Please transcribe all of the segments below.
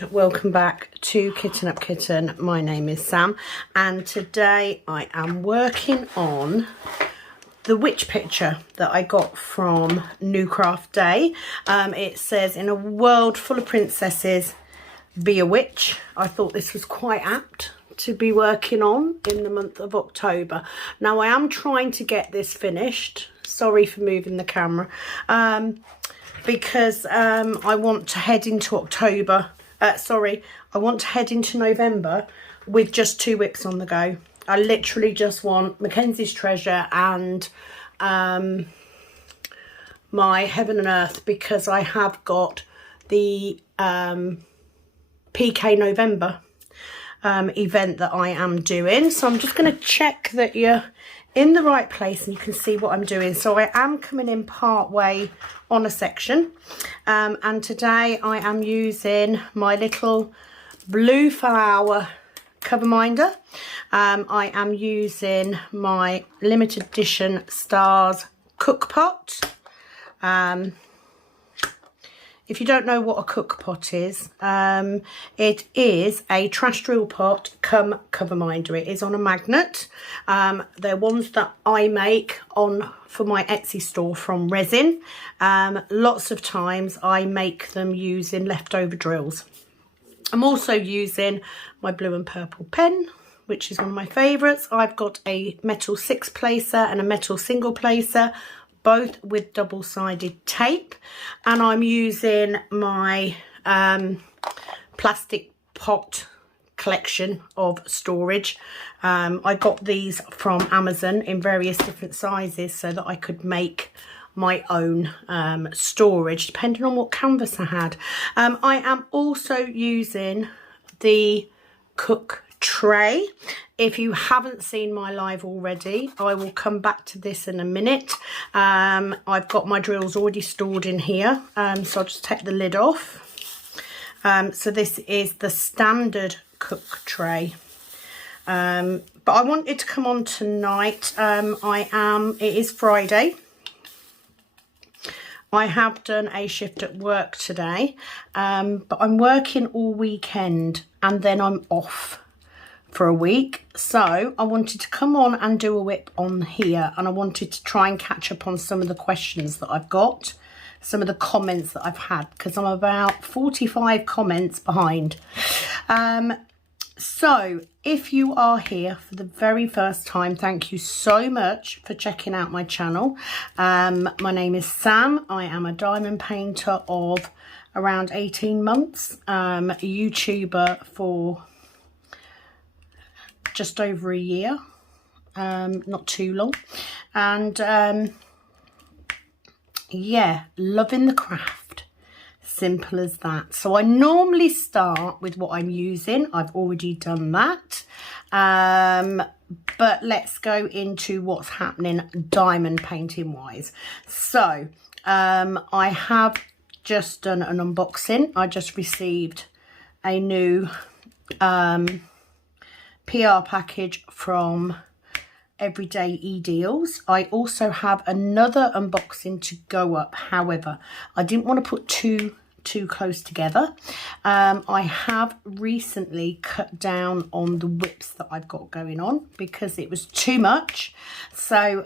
and welcome back to Kitten Up Kitten. My name is Sam and today I am working on the witch picture that I got from New Craft Day. It says, in a world full of princesses, be a witch. I thought this was quite apt to be working on in the month of October. Now I am trying to get this finished. Sorry for moving the camera. Because I want to head into October. I want to head into November with just 2 whips on the go. I literally just want Mackenzie's Treasure and my Heaven and Earth, because I have got the PK November event that I am doing. So I'm just going to check that you're in the right place and you can see what I'm doing. So I am coming in part way on a section, and today I am using my little blue flower cover minder. I am using my limited edition Stars cook pot. If you don't know what a cook pot is, it is a trash drill pot come cover minder. It is on a magnet. They're ones that I make for my Etsy store from resin. Lots of times I make them using leftover drills. I'm also using my blue and purple pen, which is one of my favourites. I've got a metal 6 placer and a metal single placer, both with double-sided tape, and I'm using my plastic pot collection of storage. I got these from Amazon in various different sizes so that I could make my own storage depending on what canvas I had. I am also using the cook tray. If you haven't seen my live already, I will come back to this in a minute. I've got my drills already stored in here, so I'll just take the lid off. So this is the standard cook tray, but I wanted to come on tonight. It is Friday. I have done a shift at work today, but I'm working all weekend and then I'm off for a week. So I wanted to come on and do a whip on here, and I wanted to try and catch up on some of the questions that I've got, some of the comments that I've had, because I'm about 45 comments behind. So if you are here for the very first time, thank you so much for checking out my channel. My name is Sam. I am a diamond painter of around 18 months, a YouTuber for just over a year, not too long, and yeah, loving the craft, simple as that. So I normally start with what I'm using. I've already done that, but let's go into what's happening diamond painting wise. So I have just done an unboxing. I just received a new PR package from Everyday E-Deals. I also have another unboxing to go up. However, I didn't want to put too close together. I have recently cut down on the whips that I've got going on because it was too much. So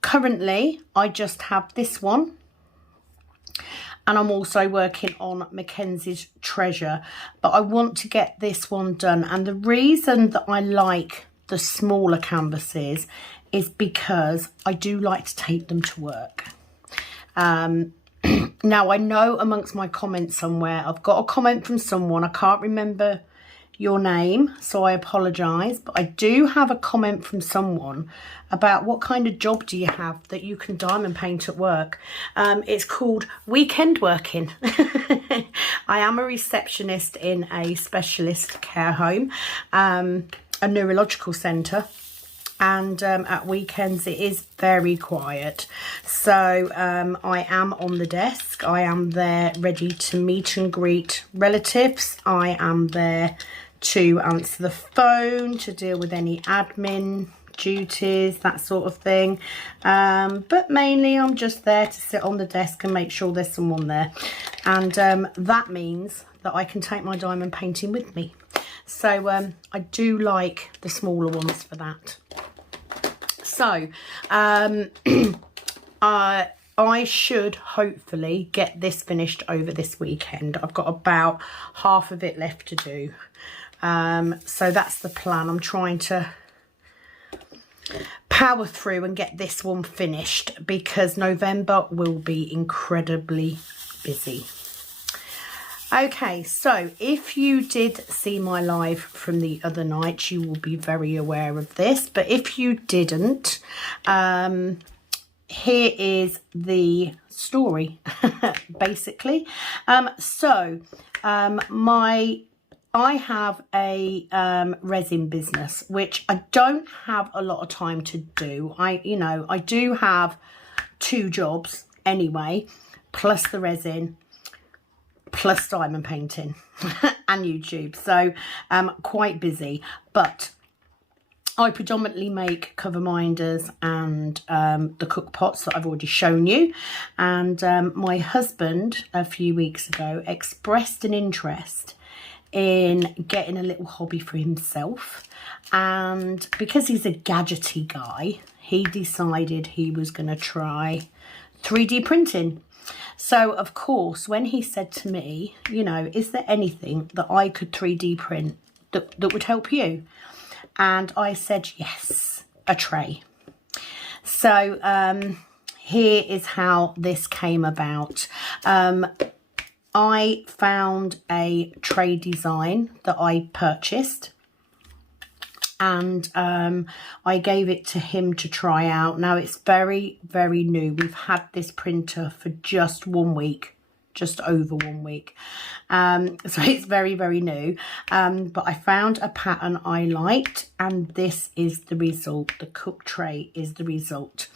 currently I just have this one, and I'm also working on Mackenzie's Treasure, but I want to get this one done. And the reason that I like the smaller canvases is because I do like to take them to work. Now I know amongst my comments somewhere, I've got a comment from someone, I can't remember your name, so I apologise, but I do have a comment from someone about what kind of job do you have that you can diamond paint at work. It's called weekend working. I am a receptionist in a specialist care home, a neurological centre, and at weekends it is very quiet. So I am on the desk, I am there ready to meet and greet relatives, I am there to answer the phone, to deal with any admin, duties, that sort of thing. But mainly I'm just there to sit on the desk and make sure there's someone there. And that means that I can take my diamond painting with me. So I do like the smaller ones for that. So I should hopefully get this finished over this weekend. I've got about half of it left to do. So that's the plan. I'm trying to power through and get this one finished because November will be incredibly busy. Okay, so if you did see my live from the other night, you will be very aware of this. But if you didn't, here is the story, basically. I have a resin business, which I don't have a lot of time to do. I do have 2 jobs anyway, plus the resin, plus diamond painting and YouTube. So quite busy, but I predominantly make cover minders and the cook pots that I've already shown you. And my husband a few weeks ago expressed an interest in getting a little hobby for himself, and because he's a gadgety guy, he decided he was going to try 3D printing. So of course, when he said to me, you know, is there anything that I could 3D print that would help you? And I said yes, a tray. So here is how this came about. I found a tray design that I purchased, and I gave it to him to try out. Now it's very, very new. We've had this printer for just 1 week, just over 1 week. So it's very, very new. But I found a pattern I liked, and this is the result. The cook tray is the result.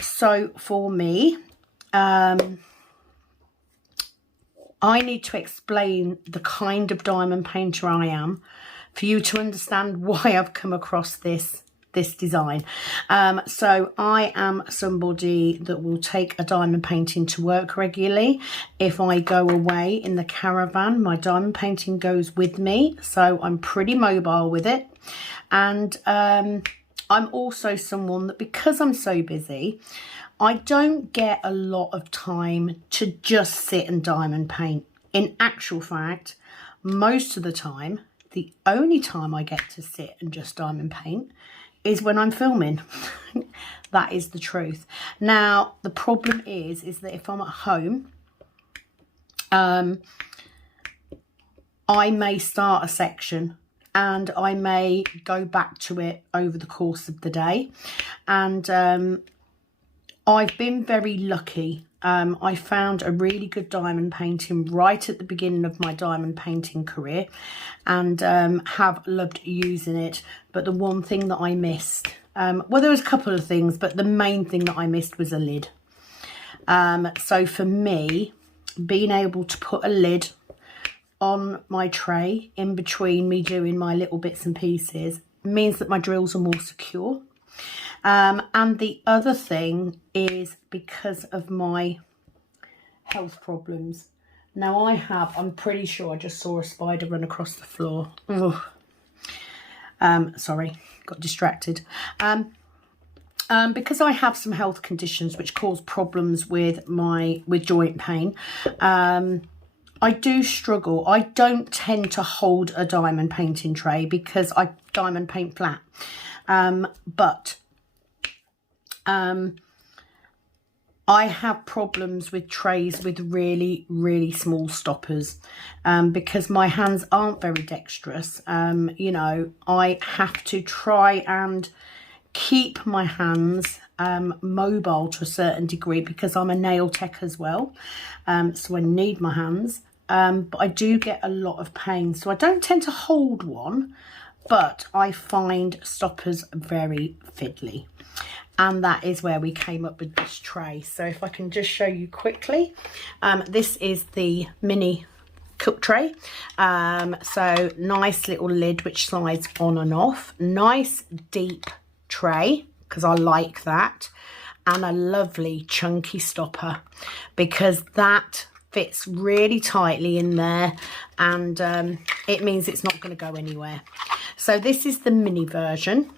So for me, I need to explain the kind of diamond painter I am for you to understand why I've come across this design. So I am somebody that will take a diamond painting to work regularly. If I go away in the caravan, my diamond painting goes with me, so I'm pretty mobile with it. And I'm also someone that, because I'm so busy, I don't get a lot of time to just sit and diamond paint. In actual fact, most of the time, the only time I get to sit and just diamond paint is when I'm filming. That is the truth. Now, the problem is that if I'm at home, I may start a section and I may go back to it over the course of the day. And I've been very lucky. I found a really good diamond painting right at the beginning of my diamond painting career, and have loved using it. But the one thing that I missed, well, there was a couple of things, but the main thing that I missed was a lid. So for me, being able to put a lid on my tray in between me doing my little bits and pieces means that my drills are more secure. And the other thing is because of my health problems. Now I'm pretty sure I just saw a spider run across the floor. Sorry, got distracted. Because I have some health conditions which cause problems with joint pain, I do struggle. I don't tend to hold a diamond painting tray because I diamond paint flat. But I have problems with trays with really, really small stoppers, because my hands aren't very dexterous. You know, I have to try and keep my hands mobile to a certain degree because I'm a nail tech as well. So I need my hands, but I do get a lot of pain. So I don't tend to hold one, but I find stoppers very fiddly. And that is where we came up with this tray. So if I can just show you quickly, this is the mini cook tray. So nice little lid which slides on and off. Nice deep tray, because I like that, and a lovely chunky stopper, because that fits really tightly in there, and it means it's not going to go anywhere. So this is the mini version,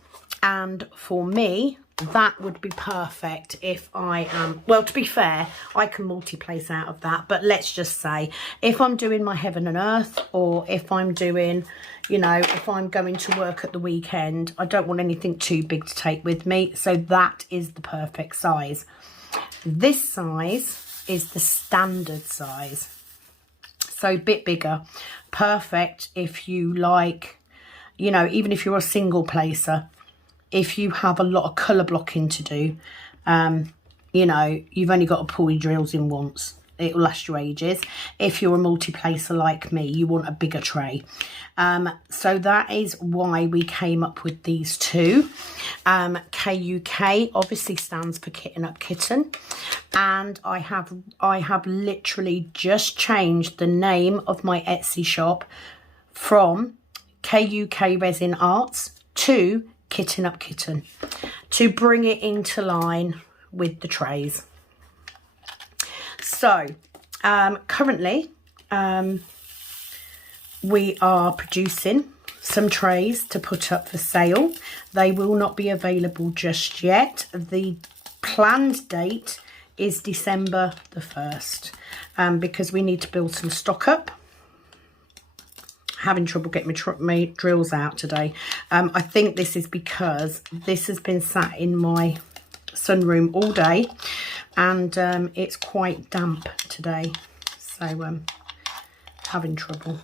and for me that would be perfect if I am, well, to be fair, I can multi-place out of that, but let's just say if I'm doing my heaven and earth, or if I'm doing, you know, if I'm going to work at the weekend, I don't want anything too big to take with me, so that is the perfect size. This size is the standard size, so a bit bigger, perfect if you like, you know, even if you're a single placer, if you have a lot of colour blocking to do, you know, you've only got to pull your drills in once, it'll last you ages. If you're a multi-placer like me, you want a bigger tray. So that is why we came up with these two. KUK obviously stands for Kitten Up Kitten, and I have literally just changed the name of my Etsy shop from KUK Resin Arts to Kitten Up Kitten, to bring it into line with the trays. So currently we are producing some trays to put up for sale. They will not be available just yet. The planned date is December the 1st, because we need to build some stock up. Having trouble getting my drills out today. I think this is because this has been sat in my sunroom all day, and it's quite damp today, so having trouble.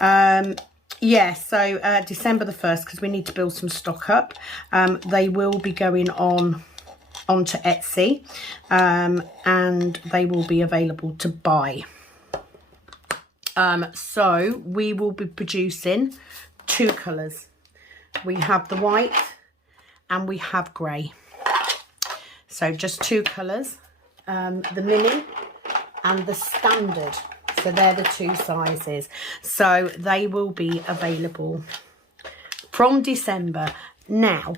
Yeah, so December the 1st, because we need to build some stock up. They will be going onto Etsy, and they will be available to buy. So we will be producing two colours. We have the white and we have grey. So just two colours, the mini and the standard. So they're the two sizes. So they will be available from December. Now,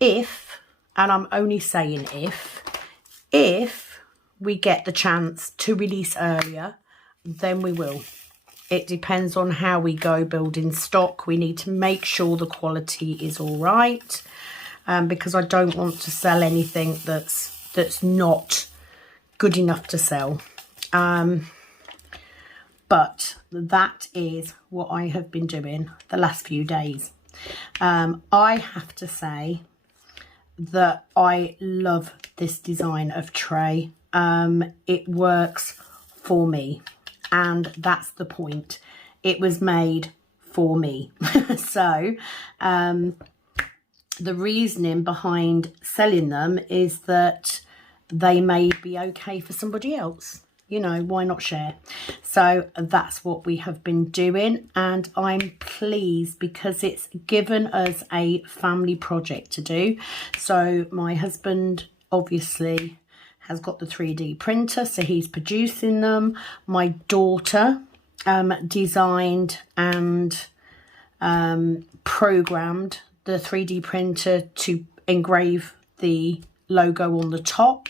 if, and I'm only saying if we get the chance to release earlier, then we will. It depends on how we go building stock. We need to make sure the quality is all right, because I don't want to sell anything that's not good enough to sell. But that is what I have been doing the last few days. I have to say that I love this design of tray. It works for me, and that's the point. It was made for me. So the reasoning behind selling them is that they may be okay for somebody else. You know, why not share? So that's what we have been doing, and I'm pleased because it's given us a family project to do. So my husband obviously has got the 3D printer, so he's producing them. My daughter designed and programmed the 3D printer to engrave the logo on the top.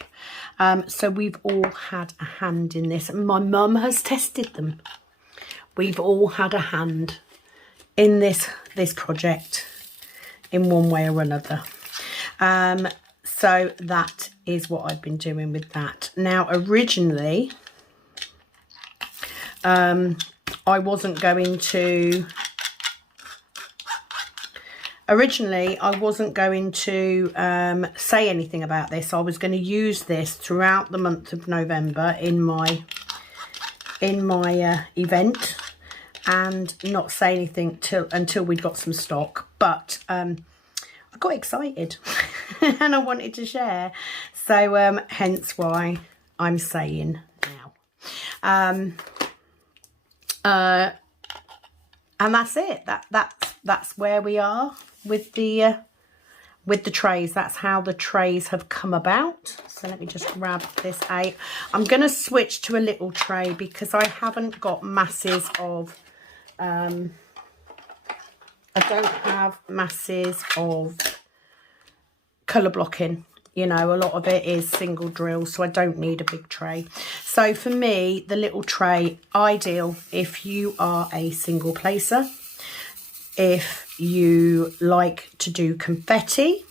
So we've all had a hand in this. My mum has tested them. We've all had a hand in this project in one way or another. So that is what I've been doing with that. Now, originally, I wasn't going to say anything about this. I was going to use this throughout the month of November in my event, and not say anything until we'd got some stock. But I got excited and I wanted to share, so hence why I'm saying now. And that's it. That's where we are with the trays. That's how the trays have come about. So let me just grab this out. I'm going to switch to a little tray because I haven't got masses of I don't have masses of colour blocking. You know, a lot of it is single drill, so I don't need a big tray. So for me, the little tray, ideal if you are a single placer, if you like to do confetti,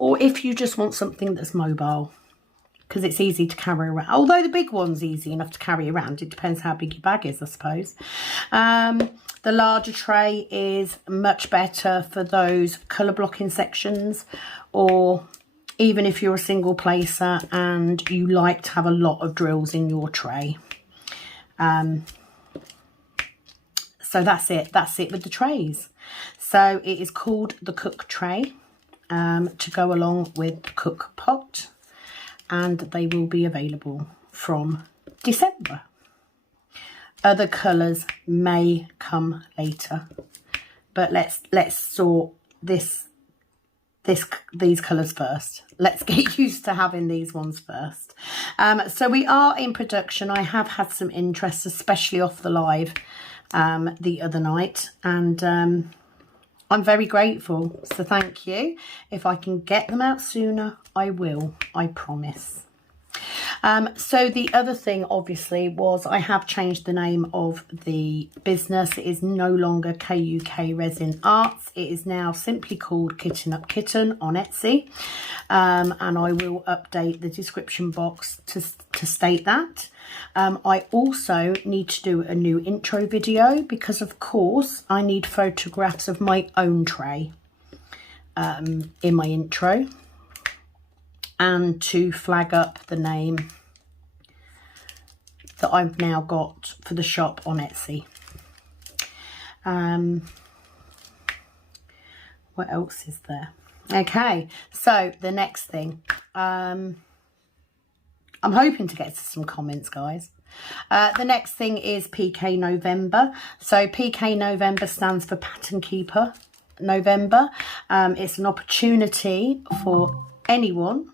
or if you just want something that's mobile, because it's easy to carry around. Although the big one's easy enough to carry around. It depends how big your bag is, I suppose. The larger tray is much better for those colour blocking sections, or even if you're a single placer and you like to have a lot of drills in your tray. So that's it with the trays. So it is called the cook tray, to go along with the cook pot, and they will be available from December. Other colours may come later, but let's sort these colours first. Let's get used to having these ones first. So we are in production. I have had some interest, especially off the live the other night, and I'm very grateful, so thank you. If I can get them out sooner, I will, I promise. So the other thing, obviously, was I have changed the name of the business. It is no longer KUK Resin Arts. It is now simply called Kitten Up Kitten on Etsy. And I will update the description box to state that. I also need to do a new intro video because, of course, I need photographs of my own tray in my intro, and to flag up the name that I've now got for the shop on Etsy. What else is there? Okay, so the next thing, I'm hoping to get to some comments, guys. The next thing is PK November. So PK November stands for Pattern Keeper November. It's an opportunity for anyone.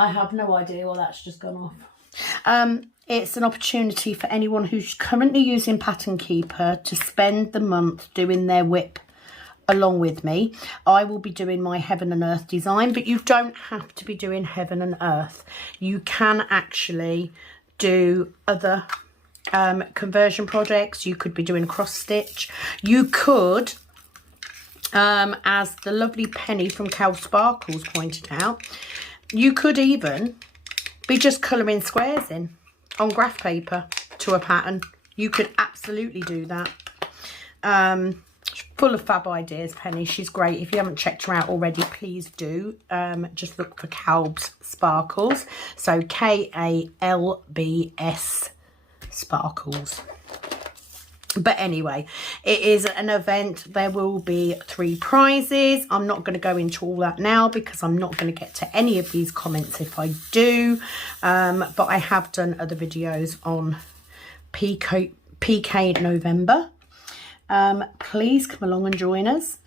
I have no idea why that's just gone off. It's an opportunity for anyone who's currently using Pattern Keeper to spend the month doing their whip along with me. I will be doing my Heaven and Earth design, but you don't have to be doing Heaven and Earth. You can actually do other conversion projects. You could be doing cross stitch. You could, as the lovely Penny from Cal Sparkles pointed out, you could even be just colouring squares in on graph paper to a pattern. You could absolutely do that. Full of fab ideas, Penny. She's great. If you haven't checked her out already, please do. Just look for Calb's Sparkles. So Kalbs Sparkles. But anyway, it is an event. There will be 3 prizes. I'm not going to go into all that now because I'm not going to get to any of these comments if I do. But I have done other videos on PK November. Please come along and join us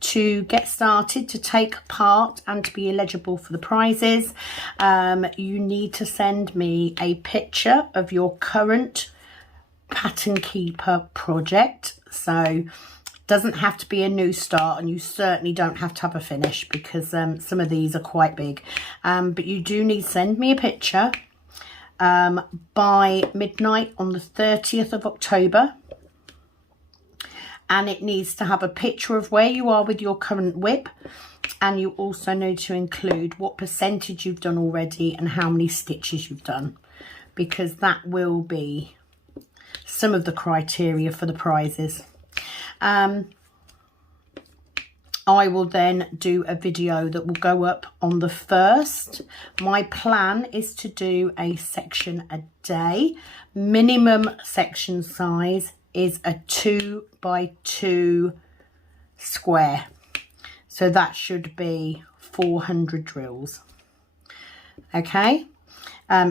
to get started, to take part and to be eligible for the prizes. You need to send me a picture of your current Pattern Keeper project. So doesn't have to be a new start, and you certainly don't have to have a finish because some of these are quite big, but you do need to send me a picture by midnight on the 30th of October. And it needs to have a picture of where you are with your current whip. And you also need to include what percentage you've done already and how many stitches you've done, because that will be some of the criteria for the prizes. I will then do a video that will go up on the 1st. My plan is to do a section a day. Minimum section size is a 2 by 2 square. So that should be 400 drills. Okay.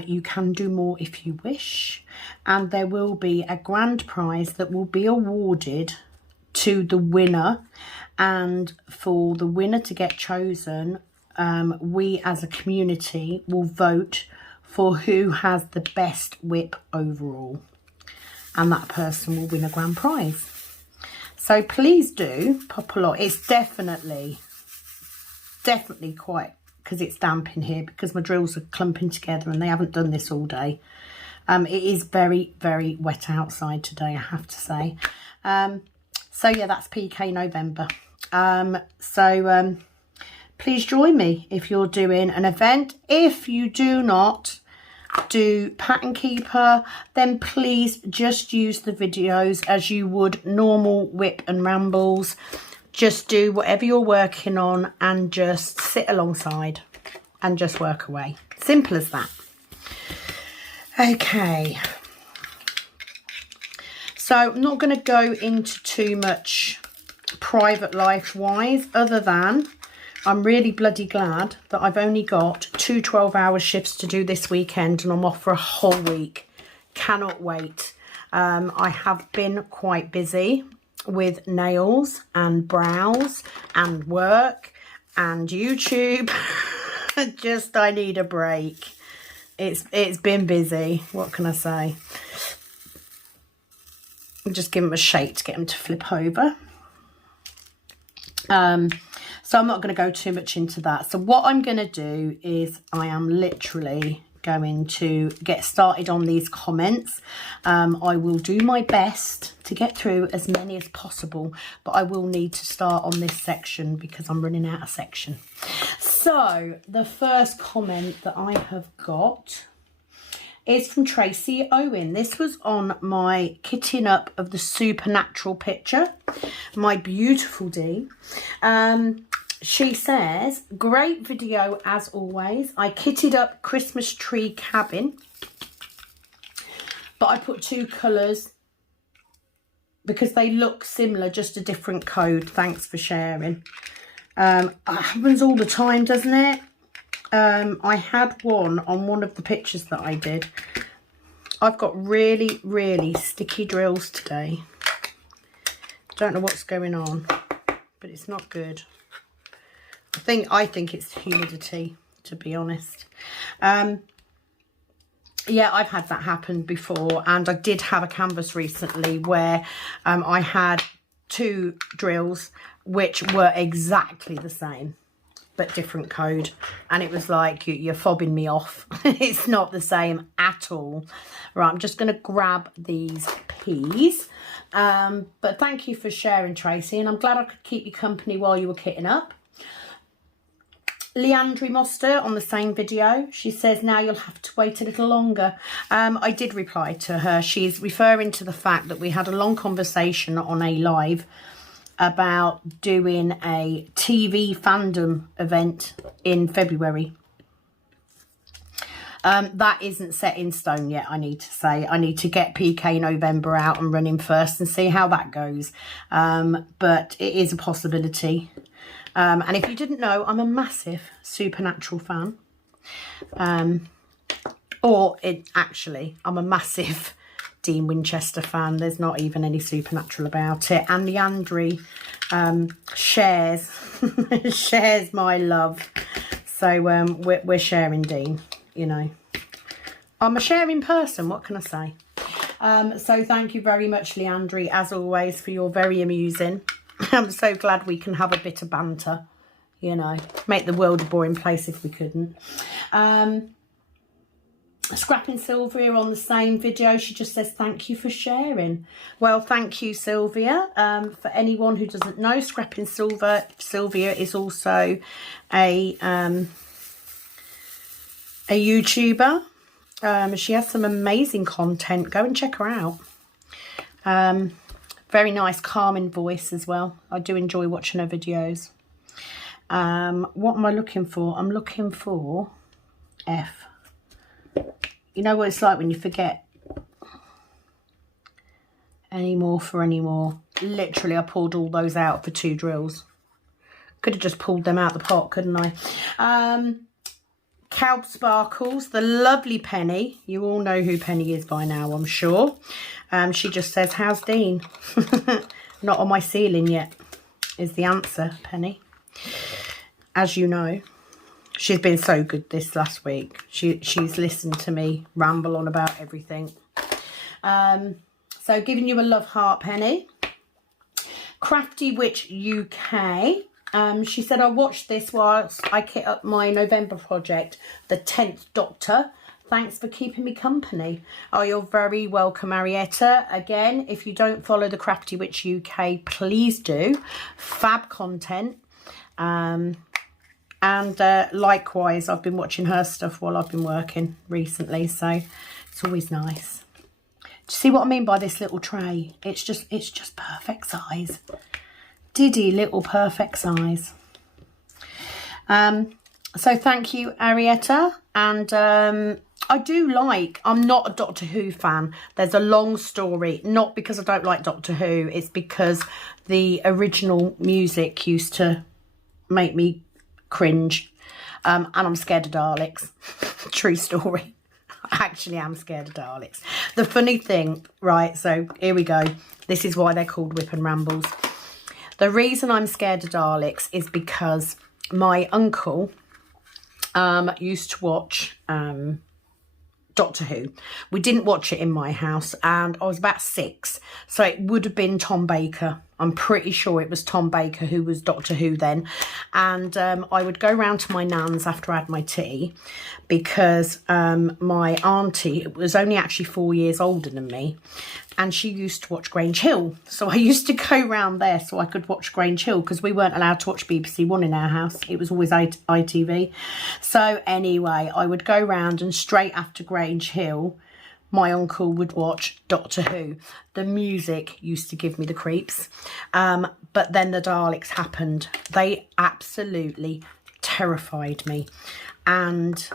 You can do more if you wish, and there will be a grand prize that will be awarded to the winner, and for the winner to get chosen, we as a community will vote for who has the best whip overall, and that person will win a grand prize. So please do pop along. It's definitely quite, because it's damp in here, because my drills are clumping together and they haven't done this all day. It is very, very wet outside today, I have to say. So yeah, that's PK November. Please join me if you're doing an event. If you do not do pattern keeper, then please just use the videos as you would normal whip and rambles. Just do whatever you're working on and just sit alongside and just work away. Simple as that. Okay, so I'm not going to go into too much private life wise, other than I'm really bloody glad that I've only got 2 12-hour shifts to do this weekend and I'm off for a whole week. Cannot wait. I have been quite busy with nails and brows and work and YouTube. I need a break. It's been busy. What can I say? I'll just give him a shake to get him to flip over. So I'm not going to go too much into that. So what I'm going to do is I am literally going to get started on these comments. I will do my best to get through as many as possible, but I will need to start on this section because I'm running out of section. So the first comment that I have got is from Tracy Owen. This was on my kitting up of the supernatural picture, my beautiful Dee. She says, great video as always. I kitted up Christmas tree cabin, but I put 2 colours because they look similar, just a different code. Thanks for sharing. It happens all the time, doesn't it? I had one on one of the pictures that I did. I've got really, really sticky drills today. Don't know what's going on, but it's not good. I think it's humidity, to be honest. Yeah, I've had that happen before, and I did have a canvas recently where I had 2 drills which were exactly the same but different code, and it was like you're fobbing me off. It's not the same at all. Right, I'm just going to grab these peas, but thank you for sharing, Tracy, and I'm glad I could keep you company while you were kitting up. Leandri Moster on the same video, she says now you'll have to wait a little longer. I did reply to her. She's referring to the fact that we had a long conversation on a live about doing a TV fandom event in February. That isn't set in stone yet, I need to say. I need to get PK November out and running first and see how that goes. But it is a possibility. And if you didn't know, I'm a massive Supernatural fan. Actually, I'm a massive Dean Winchester fan. There's not even any Supernatural about it. And Leandri shares shares my love. So we're sharing Dean, you know. I'm a sharing person, what can I say? So thank you very much, Leandri, as always, for your very amusing. I'm so glad we can have a bit of banter, you know, make the world a boring place if we couldn't. Scrapping Sylvia on the same video, she just says thank you for sharing. Well, thank you, Sylvia. For anyone who doesn't know, Scrapping Sylvia is also a YouTuber. She has some amazing content. Go and check her out. Very nice, calming voice as well. I do enjoy watching her videos. What am I looking for? I'm looking for F. You know what it's like when you forget any more for any more. Literally, I pulled all those out for 2 drills. Could have just pulled them out the pot, couldn't I? Cow Sparkles, the lovely Penny. You all know who Penny is by now, I'm sure. She just says, how's Dean? Not on my ceiling yet, is the answer, Penny. As you know, she's been so good this last week. She's listened to me ramble on about everything. So giving you a love heart, Penny. Crafty Witch UK. She said, I watched this whilst I kit up my November project, The 10th Doctor. Thanks for keeping me company. Oh, you're very welcome, Arietta. Again, if you don't follow the Crafty Witch UK, please do. Fab content. And likewise, I've been watching her stuff while I've been working recently, so it's always nice. Do you see what I mean by this little tray? It's just perfect size. Diddy little perfect size. So thank you, Arietta. And I'm not a Doctor Who fan. There's a long story, not because I don't like Doctor Who, it's because the original music used to make me cringe. And I'm scared of Daleks. True story. I actually am scared of Daleks. The funny thing, right, so here we go. This is why they're called Whip and Rambles. The reason I'm scared of Daleks is because my uncle used to watch Doctor Who. We didn't watch it in my house, and I was about 6, so it would have been Tom Baker. I'm pretty sure it was Tom Baker who was Doctor Who then. And I would go round to my nan's after I had my tea, because my auntie was only actually 4 years older than me, and she used to watch Grange Hill. So I used to go round there so I could watch Grange Hill, because we weren't allowed to watch BBC One in our house. It was always ITV. So anyway, I would go round, and straight after Grange Hill, my uncle would watch Doctor Who. The music used to give me the creeps. But then the Daleks happened. They absolutely terrified me. And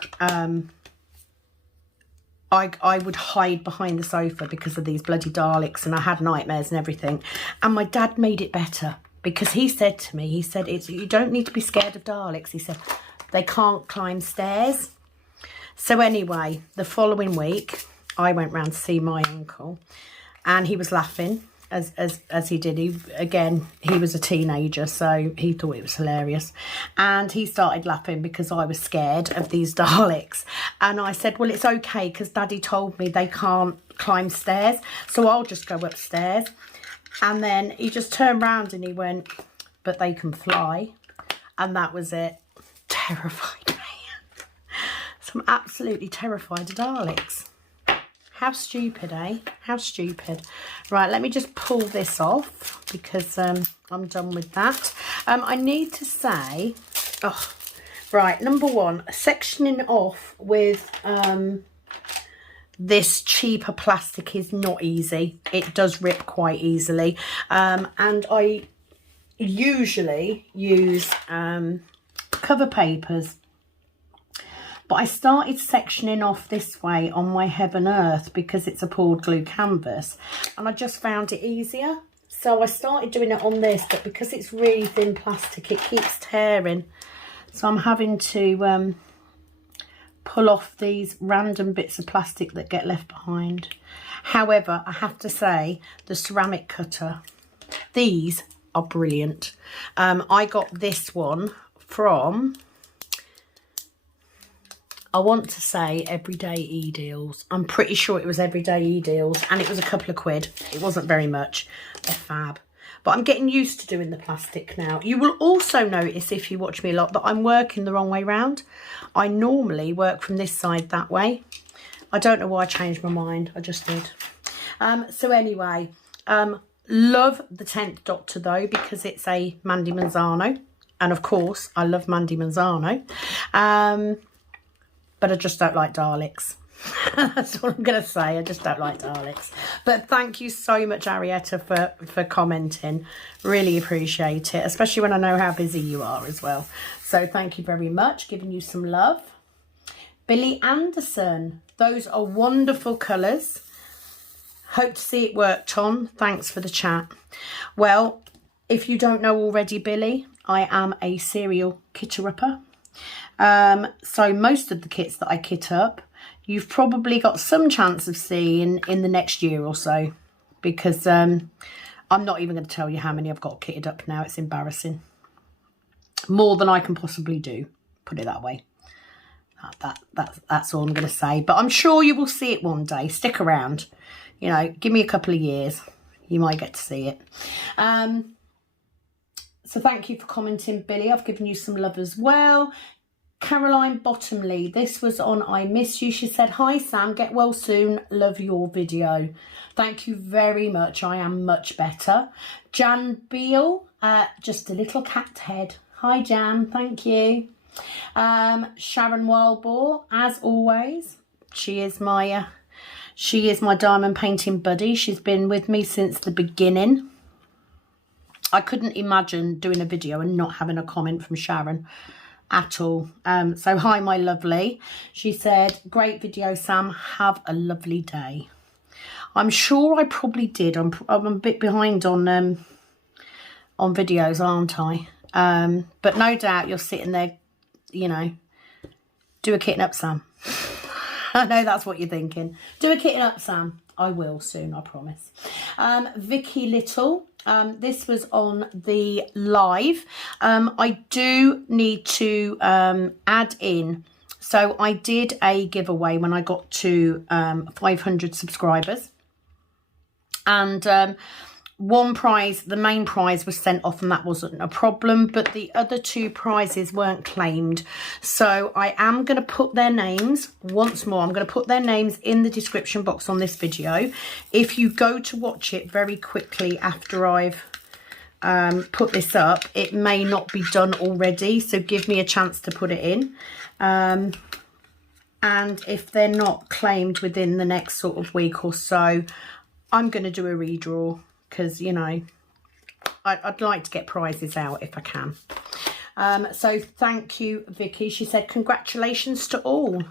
I would hide behind the sofa because of these bloody Daleks, and I had nightmares and everything. And my dad made it better, because he said to me, he said, you don't need to be scared of Daleks. He said, they can't climb stairs. So anyway, the following week, I went round to see my uncle, and he was laughing as he did. He was a teenager, so he thought it was hilarious. And he started laughing because I was scared of these Daleks. And I said, well, it's okay, because Daddy told me they can't climb stairs, so I'll just go upstairs. And then he just turned round and he went, but they can fly. And that was it. Terrified me. So I'm absolutely terrified of Daleks. How stupid, eh? How stupid. Right, let me just pull this off, because I'm done with that. I need to say, right, number one, sectioning off with this cheaper plastic is not easy. It does rip quite easily. And I usually use cover papers. But I started sectioning off this way on my Heaven Earth because it's a poured glue canvas, and I just found it easier. So I started doing it on this, but because it's really thin plastic, it keeps tearing. So I'm having to pull off these random bits of plastic that get left behind. However, I have to say, the ceramic cutter, these are brilliant. I got this one from, I want to say Everyday E-Deals. I'm pretty sure it was Everyday E-Deals, and it was a couple of quid. It wasn't very much. They're fab. But I'm getting used to doing the plastic now. You will also notice, if you watch me a lot, that I'm working the wrong way round. I normally work from this side that way. I don't know why I changed my mind. I just did. So anyway, love the 10th Doctor though, because it's a Mandy Manzano. And of course, I love Mandy Manzano. But I just don't like Daleks. That's all I'm going to say. I just don't like Daleks. But thank you so much, Arietta, for commenting. Really appreciate it, especially when I know how busy you are as well. So thank you very much. Giving you some love. Billy Anderson. Those are wonderful colours. Hope to see it worked on. Thanks for the chat. Well, if you don't know already, Billy, I am a serial kitter-upper. So most of the kits that I kit up, you've probably got some chance of seeing in the next year or so, because I'm not even going to tell you how many I've got kitted up now. It's embarrassing. More than I can possibly do, put it that way. That's all I'm going to say. But I'm sure you will see it one day. Stick around. You know, give me a couple of years. You might get to see it. So thank you for commenting, Billy. I've given you some love as well. Caroline Bottomley, this was on I Miss You. She said, hi Sam, get well soon, love your video. Thank you very much, I am much better. Jan Beale, just a little cat head. Hi Jan, thank you. Sharon Wildboar, as always, she is my diamond painting buddy. She's been with me since the beginning. I couldn't imagine doing a video and not having a comment from Sharon at all. So hi my lovely. She said, great video Sam, have a lovely day. I'm sure I probably did. I'm a bit behind on videos, aren't I? But no doubt you're sitting there, you know, do a kitten up Sam. I know that's what you're thinking. Do a kitten up Sam. I will soon, I promise. Vicky Little, this was on the live. I do need to add in, so I did a giveaway when I got to 500 subscribers, and one prize, the main prize, was sent off and that wasn't a problem, but the other two prizes weren't claimed. So I am going to put their names once more. I'm going to put their names in the description box on this video. If you go to watch it very quickly after I've put this up, it may not be done already, so give me a chance to put it in. And if they're not claimed within the next sort of week or so, I'm going to do a redraw, because, you know, I'd like to get prizes out if I can. So thank you, Vicky. She said, congratulations to all.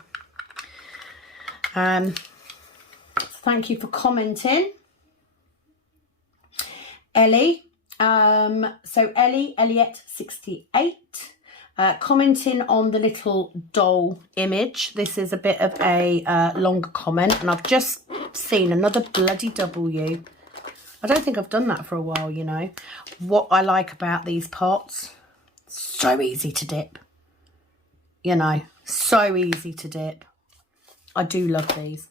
Thank you for commenting. Ellie. So Elliot68, commenting on the little doll image. This is a bit of a longer comment, and I've just seen another bloody W. I don't think I've done that for a while, you know. What I like about these pots, so easy to dip. You know, so easy to dip. I do love these.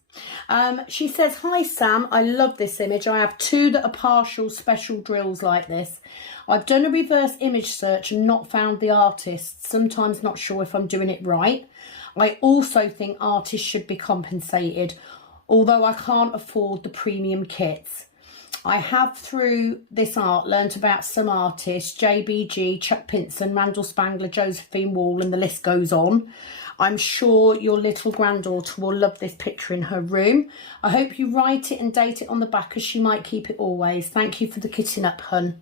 She says, hi Sam, I love this image. I have two that are partial special drills like this. I've done a reverse image search and not found the artist. Sometimes not sure if I'm doing it right. I also think artists should be compensated, although I can't afford the premium kits. I have, through this art, learnt about some artists, JBG, Chuck Pinson, Randall Spangler, Josephine Wall, and the list goes on. I'm sure your little granddaughter will love this picture in her room. I hope you write it and date it on the back, as she might keep it always. Thank you for the kitten up, hun.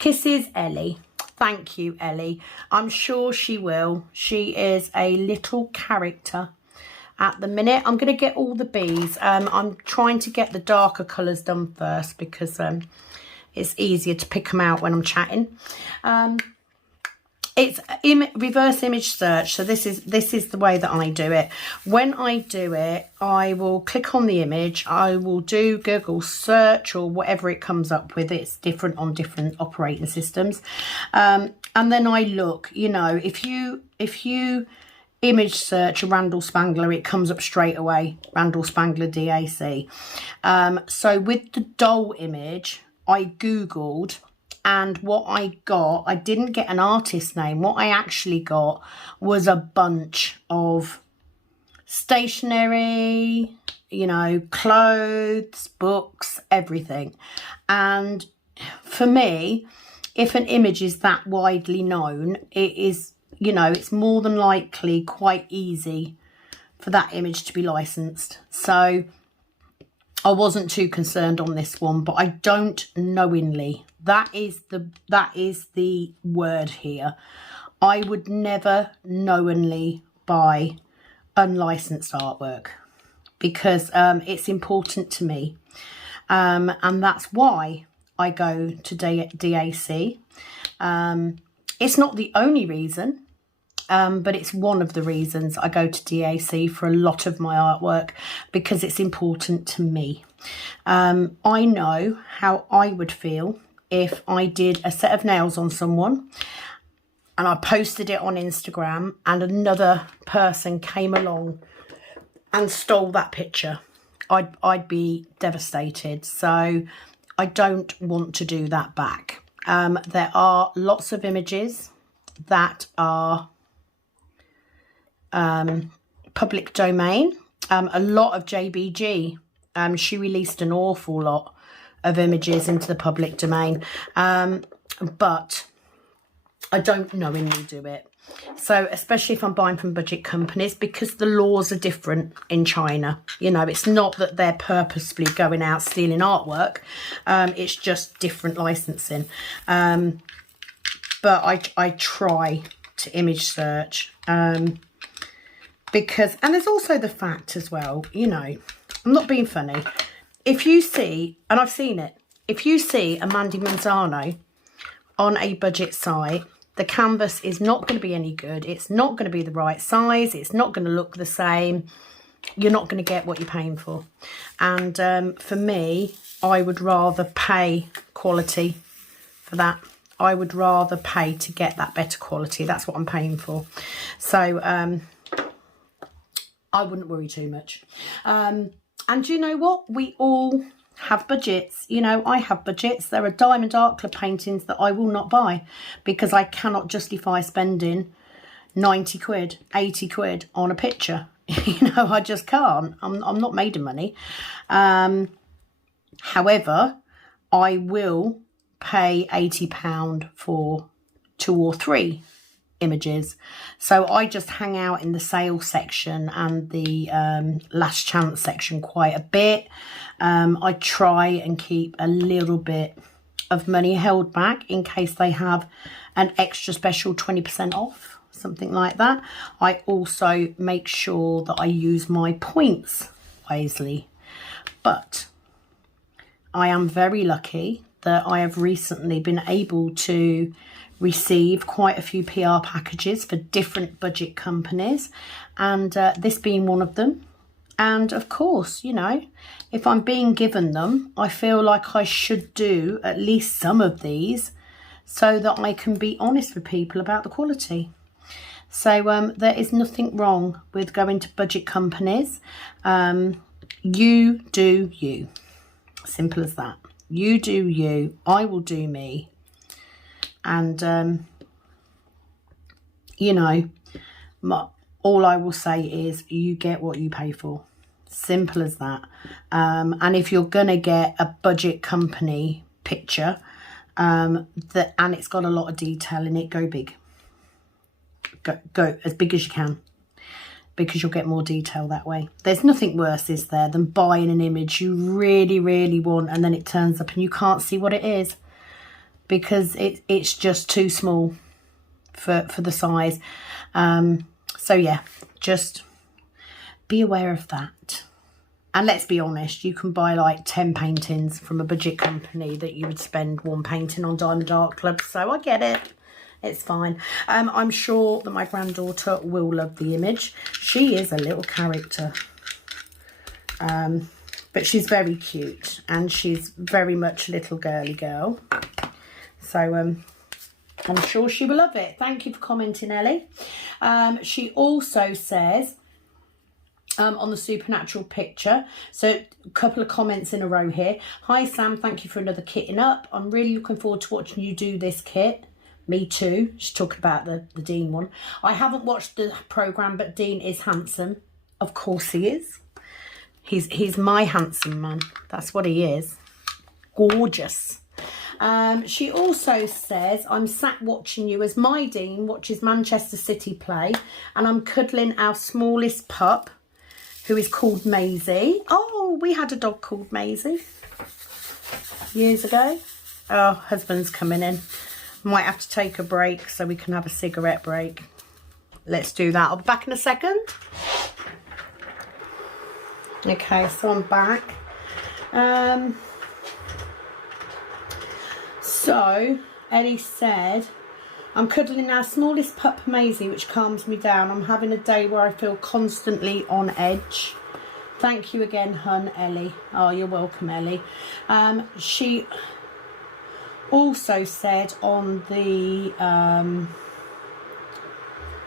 Kisses, Ellie. Thank you, Ellie. I'm sure she will. She is a little character. At the minute, I'm going to get all the bees. I'm trying to get the darker colours done first, because it's easier to pick them out when I'm chatting. It's reverse image search, so this is the way that I do it. When I do it, I will click on the image. I will do Google search or whatever it comes up with. It's different on different operating systems, and then I look. You know, if you image search Randall Spangler, it comes up straight away, Randall Spangler DAC. So with the doll image, I Googled, and what I got, I didn't get an artist name. What I actually got was a bunch of stationery, you know, clothes, books, everything. And for me, if an image is that widely known, it is, you know, it's more than likely quite easy for that image to be licensed. So I wasn't too concerned on this one, but I don't knowingly, that is the word here. I would never knowingly buy unlicensed artwork, because it's important to me. And that's why I go to DAC. It's not the only reason. But it's one of the reasons I go to DAC for a lot of my artwork, because it's important to me. I know how I would feel if I did a set of nails on someone and I posted it on Instagram and another person came along and stole that picture. I'd be devastated. So I don't want to do that back. There are lots of images that are public domain. A lot of JBG, she released an awful lot of images into the public domain, but I don't knowingly do it. So especially if I'm buying from budget companies, because the laws are different in China. You know, it's not that they're purposefully going out stealing artwork. It's just different licensing. But I try to image search. Because, and there's also the fact as well, you know, I'm not being funny. If you see, and I've seen it, if you see a Mandy Manzano on a budget site, the canvas is not going to be any good. It's not going to be the right size. It's not going to look the same. You're not going to get what you're paying for. And for me, I would rather pay quality for that. I would rather pay to get that better quality. That's what I'm paying for. So I wouldn't worry too much. And you know what? We all have budgets. You know, I have budgets. There are Diamond Art Club paintings that I will not buy because I cannot justify spending 90 quid, 80 quid on a picture. You know, I just can't. I'm not made of money. However, I will pay £80 for 2 or 3 images. So I just hang out in the sale section and the last chance section quite a bit. I try and keep a little bit of money held back in case they have an extra special 20% off, something like that. I also make sure that I use my points wisely. But I am very lucky that I have recently been able to receive quite a few PR packages for different budget companies, and this being one of them. And of course, you know, if I'm being given them, I feel like I should do at least some of these so that I can be honest with people about the quality. So there is nothing wrong with going to budget companies. You do you. Simple as that. You do you. I will do me. And, you know, all I will say is you get what you pay for. Simple as that. And if you're going to get a budget company picture and it's got a lot of detail in it, go big. Go as big as you can, because you'll get more detail that way. There's nothing worse, is there, than buying an image you really, really want and then it turns up and you can't see what it is, because it's just too small for the size. So yeah, just be aware of that. And let's be honest, you can buy like 10 paintings from a budget company that you would spend 1 painting on Diamond Art Club. So I get it. It's fine. I'm sure that my granddaughter will love the image. She is a little character. But she's very cute and she's very much a little girly girl. So I'm sure she will love it. Thank you for commenting, Ellie. She also says on the supernatural picture, so a couple of comments in a row here. Hi Sam, thank you for another kitting up. I'm really looking forward to watching you do this kit. Me too. She's talking about the Dean one. I haven't watched the programme, but Dean is handsome. Of course he is. He's my handsome man. That's what he is. Gorgeous. She also says, I'm sat watching you as my Dean watches Manchester City play, and I'm cuddling our smallest pup, who is called Maisie. Oh, we had a dog called Maisie years ago. Oh, husband's coming in. Might have to take a break so we can have a cigarette break. Let's do that. I'll be back in a second. Okay, so I'm back. So Ellie said, I'm cuddling our smallest pup Maisie, which calms me down. I'm having a day where I feel constantly on edge. Thank you again, hun, Ellie. Oh, you're welcome, Ellie. She also said on the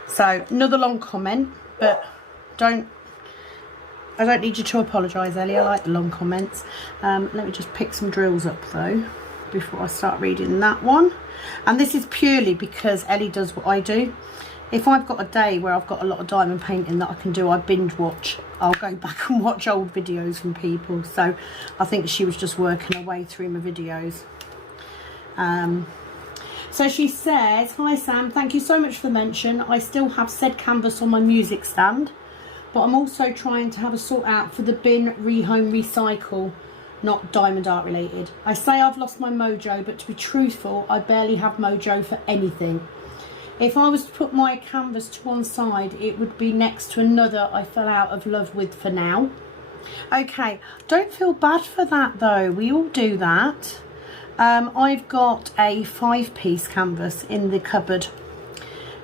so another long comment, but I don't need you to apologise, Ellie. I like the long comments. Let me just pick some drills up though. before I start reading that one. And this is purely because Ellie does what I do. If I've got a day where I've got a lot of diamond painting that I can do, I binge watch. I'll go back and watch old videos from people. So I think she was just working her way through my videos. So she says, hi Sam, thank you so much for the mention. I still have said canvas on my music stand, but I'm also trying to have a sort out for the bin, rehome, recycle, not diamond art related. I say I've lost my mojo, but to be truthful, I barely have mojo for anything. If I was to put my canvas to one side, it would be next to another I fell out of love with for now. Okay, don't feel bad for that though. We all do that. I've got a 5-piece canvas in the cupboard,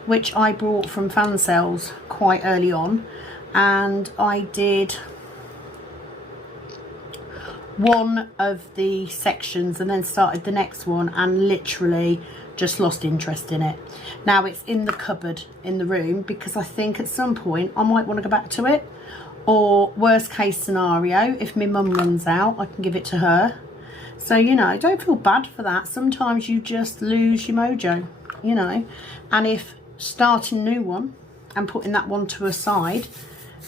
which I brought from fan sales quite early on. And I did one of the sections and then started the next one and literally just lost interest in it. Now it's in the cupboard in the room because I think at some point I might want to go back to it, or worst case scenario, if my mum runs out, I can give it to her. So, you know, don't feel bad for that. Sometimes you just lose your mojo, you know, and if starting a new one and putting that one to a side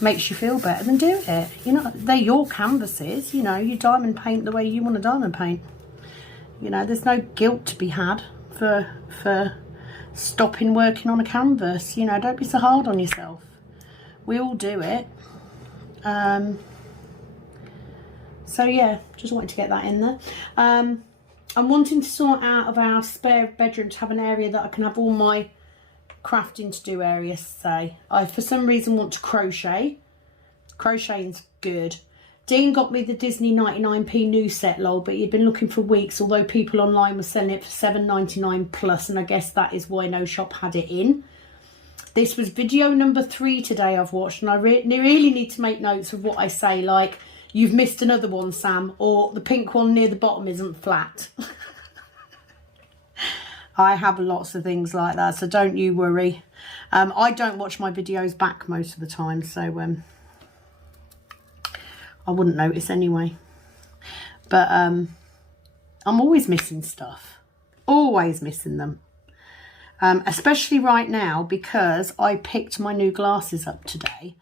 makes you feel better, then do it. You know, they're your canvases, you know, you diamond paint the way you want to diamond paint. You know, there's no guilt to be had for stopping working on a canvas. You know, don't be so hard on yourself. We all do it. So yeah, just wanted to get that in there. I'm wanting to sort out of our spare bedroom to have an area that I can have all my crafting to do area. Say I for some reason want to crochet. Crocheting's good. Dean got me the Disney 99p new set lol, but he'd been looking for weeks, although people online were selling it for $7.99 plus, and I guess that is why no shop had it in. This was video number 3 today I've watched, and I really need to make notes of what I say, like, you've missed another one, Sam, or the pink one near the bottom isn't flat. I have lots of things like that, so don't you worry. I don't watch my videos back most of the time, so I wouldn't notice anyway. But I'm always missing stuff. Always missing them. Especially right now because I picked my new glasses up today.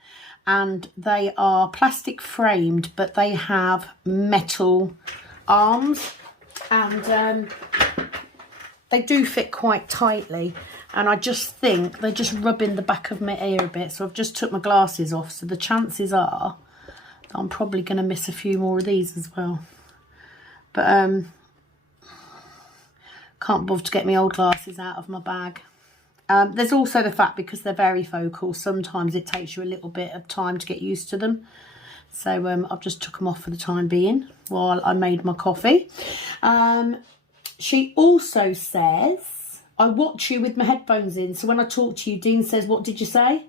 And they are plastic framed, but they have metal arms. And they do fit quite tightly. And I just think they just rub in the back of my ear a bit. So I've just took my glasses off. So the chances are I'm probably going to miss a few more of these as well. But can't bother to get my old glasses out of my bag. There's also the fact because they're very focal, sometimes it takes you a little bit of time to get used to them. So I've just took them off for the time being while I made my coffee. She also says, I watch you with my headphones in. So when I talk to you, Dean says, what did you say?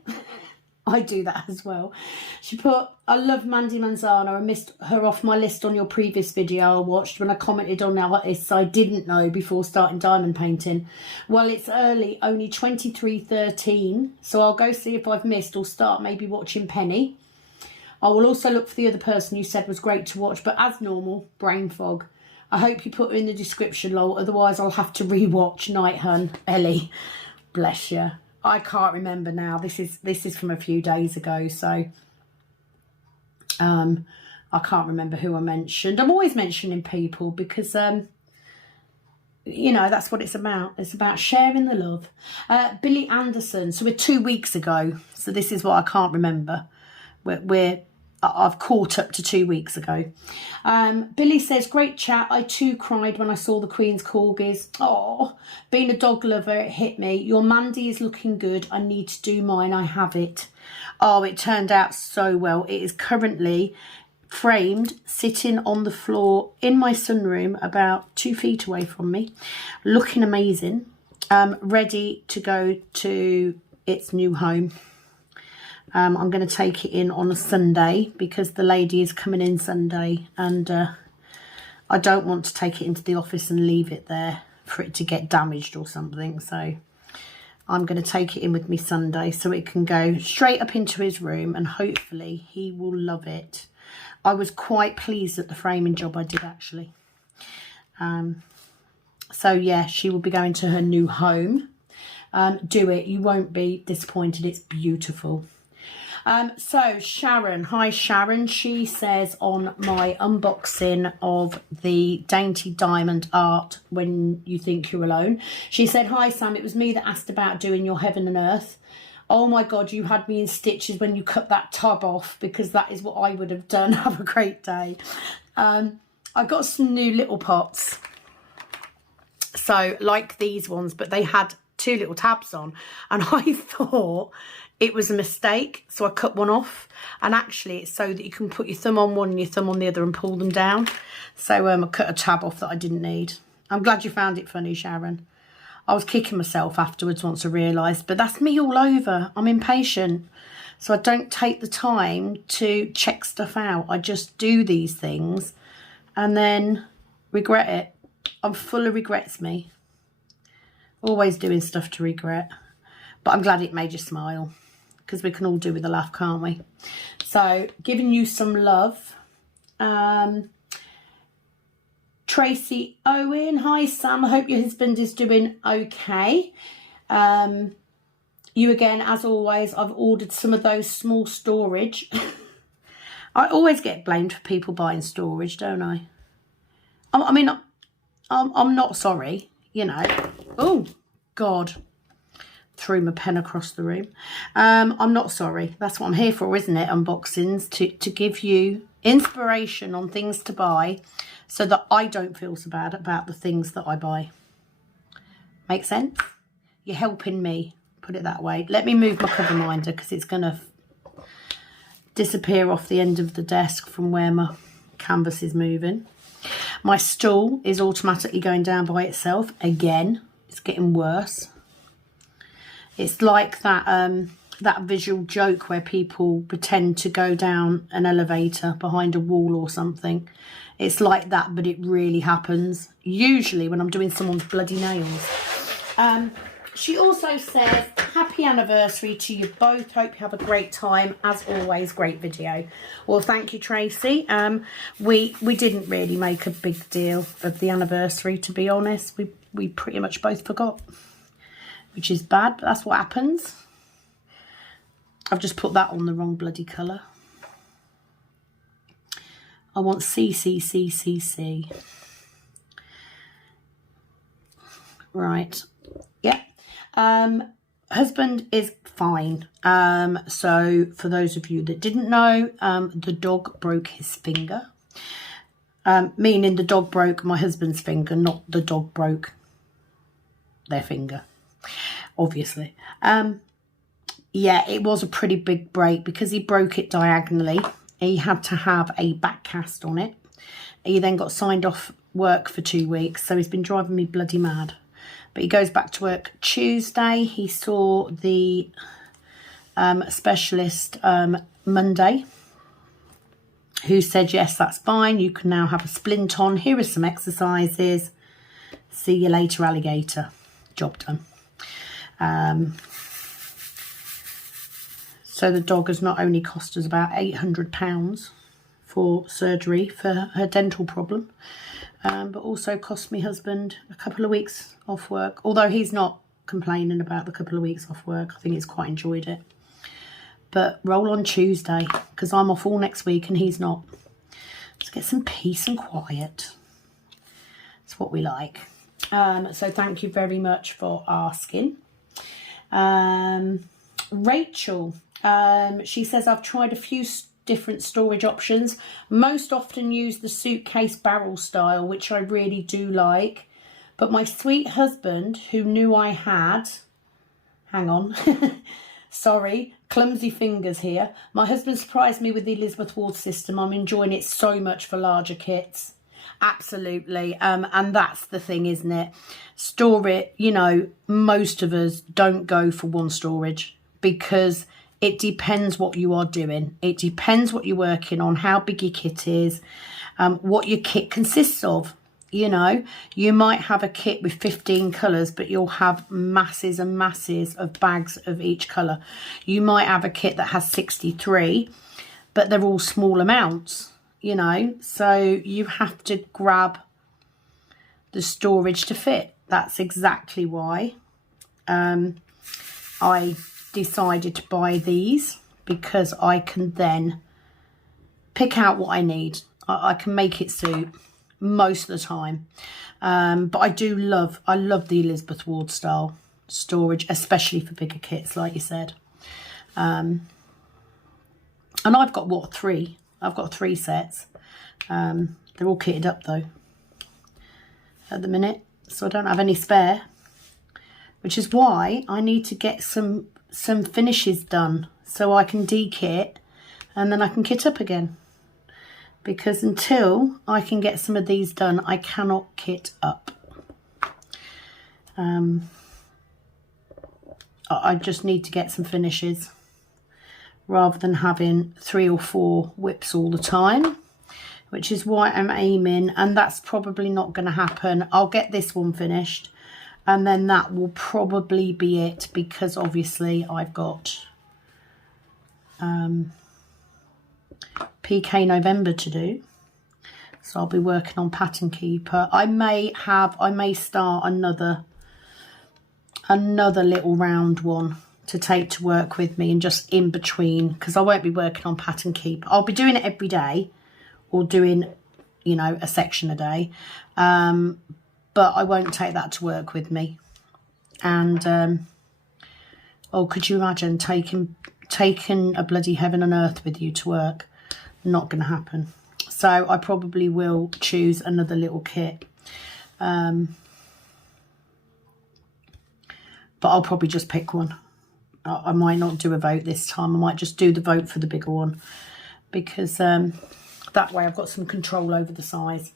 I do that as well. She put, I love Mandy Manzano. I missed her off my list on your previous video I watched when I commented on artists I didn't know before starting diamond painting. Well, it's early, only 23:13, so I'll go see if I've missed or start maybe watching Penny. I will also look for the other person you said was great to watch, but as normal, brain fog. I hope you put her in the description, lol, otherwise I'll have to rewatch Night Hun. Ellie, bless you. I can't remember now. This is from a few days ago, so I can't remember who I mentioned. I'm always mentioning people because you know, that's what it's about. It's about sharing the love. Billy Anderson. So we're 2 weeks ago. So this is what I can't remember. I've caught up to 2 weeks ago. Billy says, great chat. I too cried when I saw the Queen's Corgis. Oh, being a dog lover, it hit me. Your Mandy is looking good. I need to do mine. I have it. Oh, it turned out so well. It is currently framed, sitting on the floor in my sunroom about 2 feet away from me, looking amazing, ready to go to its new home. I'm going to take it in on a Sunday because the lady is coming in Sunday, and I don't want to take it into the office and leave it there for it to get damaged or something. So I'm going to take it in with me Sunday so it can go straight up into his room, and hopefully he will love it. I was quite pleased at the framing job I did, actually. So yeah, she will be going to her new home. Do it. You won't be disappointed. It's beautiful. So Sharon, hi Sharon, she says on my unboxing of the Dainty Diamond art, When You Think You're Alone, she said, hi Sam, it was me that asked about doing your Heaven and Earth. Oh my God, you had me in stitches when you cut that tub off, because that is what I would have done. Have a great day. I got some new little pots. So like these ones, but they had 2 little tabs on, and I thought it was a mistake, so I cut one off, and actually it's so that you can put your thumb on one and your thumb on the other and pull them down. So I cut a tab off that I didn't need. I'm glad you found it funny, Sharon. I was kicking myself afterwards once I realised, but that's me all over. I'm impatient, so I don't take the time to check stuff out. I just do these things and then regret it. I'm full of regrets, me. Always doing stuff to regret. But I'm glad it made you smile, because we can all do with a laugh, can't we? So, giving you some love. Tracy Owen, hi Sam, I hope your husband is doing okay. You again, as always, I've ordered some of those small storage. I always get blamed for people buying storage, don't I? I mean, I'm not sorry, you know. Oh, God. Threw my pen across the room. I'm not sorry. That's what I'm here for, isn't it? Unboxings, to give you inspiration on things to buy so that I don't feel so bad about the things that I buy. Make sense? You're helping me, put it that way. Let me move my cover minder because it's going to disappear off the end of the desk from where my canvas is moving. My stool is automatically going down by itself again. It's getting worse. It's like that that visual joke where people pretend to go down an elevator behind a wall or something. It's like that, but it really happens. Usually when I'm doing someone's bloody nails. She also says, happy anniversary to you both. Hope you have a great time. As always, great video. Well, thank you, Tracy. We didn't really make a big deal of the anniversary, to be honest. We pretty much both forgot, which is bad, but that's what happens. I've just put that on the wrong bloody colour. I want C, C, C, C, C. Right. Yeah. Husband is fine. So for those of you that didn't know, the dog broke his finger. Meaning the dog broke my husband's finger, not the dog broke their finger, obviously. Yeah, it was a pretty big break because he broke it diagonally. He had to have a back cast on it. He then got signed off work for 2 weeks, so he's been driving me bloody mad. But he goes back to work Tuesday. He saw the specialist Monday, who said, yes, that's fine. You can now have a splint on. Here are some exercises. See you later, alligator. Job done. So the dog has not only cost us about £800 for surgery for her dental problem, but also cost me husband a couple of weeks off work. Although he's not complaining about the couple of weeks off work. I think he's quite enjoyed it. But roll on Tuesday, because I'm off all next week and he's not. Let's get some peace and quiet. That's what we like. So thank you very much for asking. Rachel, she says, I've tried a few different storage options. Most often use the suitcase barrel style, which I really do like. But my sweet husband, who knew I had... Hang on. Sorry, clumsy fingers here. My husband surprised me with the Elizabeth Ward system. I'm enjoying it so much for larger kits. Absolutely. And that's the thing, isn't it? Store it, you know, most of us don't go for one storage because it depends what you are doing. It depends what you're working on, how big your kit is, what your kit consists of. You know, you might have a kit with 15 colours, but you'll have masses and masses of bags of each colour. You might have a kit that has 63, but they're all small amounts, you know. So you have to grab the storage to fit. That's exactly why I decided to buy these, because I can then pick out what I need. I can make it suit most of the time. But I love the Elizabeth Ward style storage, especially for bigger kits, like you said. And I've got, what, 3? I've got 3 sets. They're all kitted up though at the minute, so I don't have any spare, which is why I need to get some finishes done so I can dekit and then I can kit up again, because until I can get some of these done, I cannot kit up. I just need to get some finishes rather than having 3 or 4 whips all the time, which is why I'm aiming, and that's probably not going to happen. I'll get this one finished and then that will probably be it, because obviously I've got PK November to do, so I'll be working on Pattern Keeper. I may start another little round one to take to work with me, and just in between, because I won't be working on Pattern Keeper. I'll be doing it every day, or doing, you know, a section a day, but I won't take that to work with me. And oh, could you imagine taking a bloody heaven and earth with you to work? Not going to happen. So I probably will choose another little kit, but I'll probably just pick one. I might not do a vote this time. I might just do the vote for the bigger one, because that way I've got some control over the size.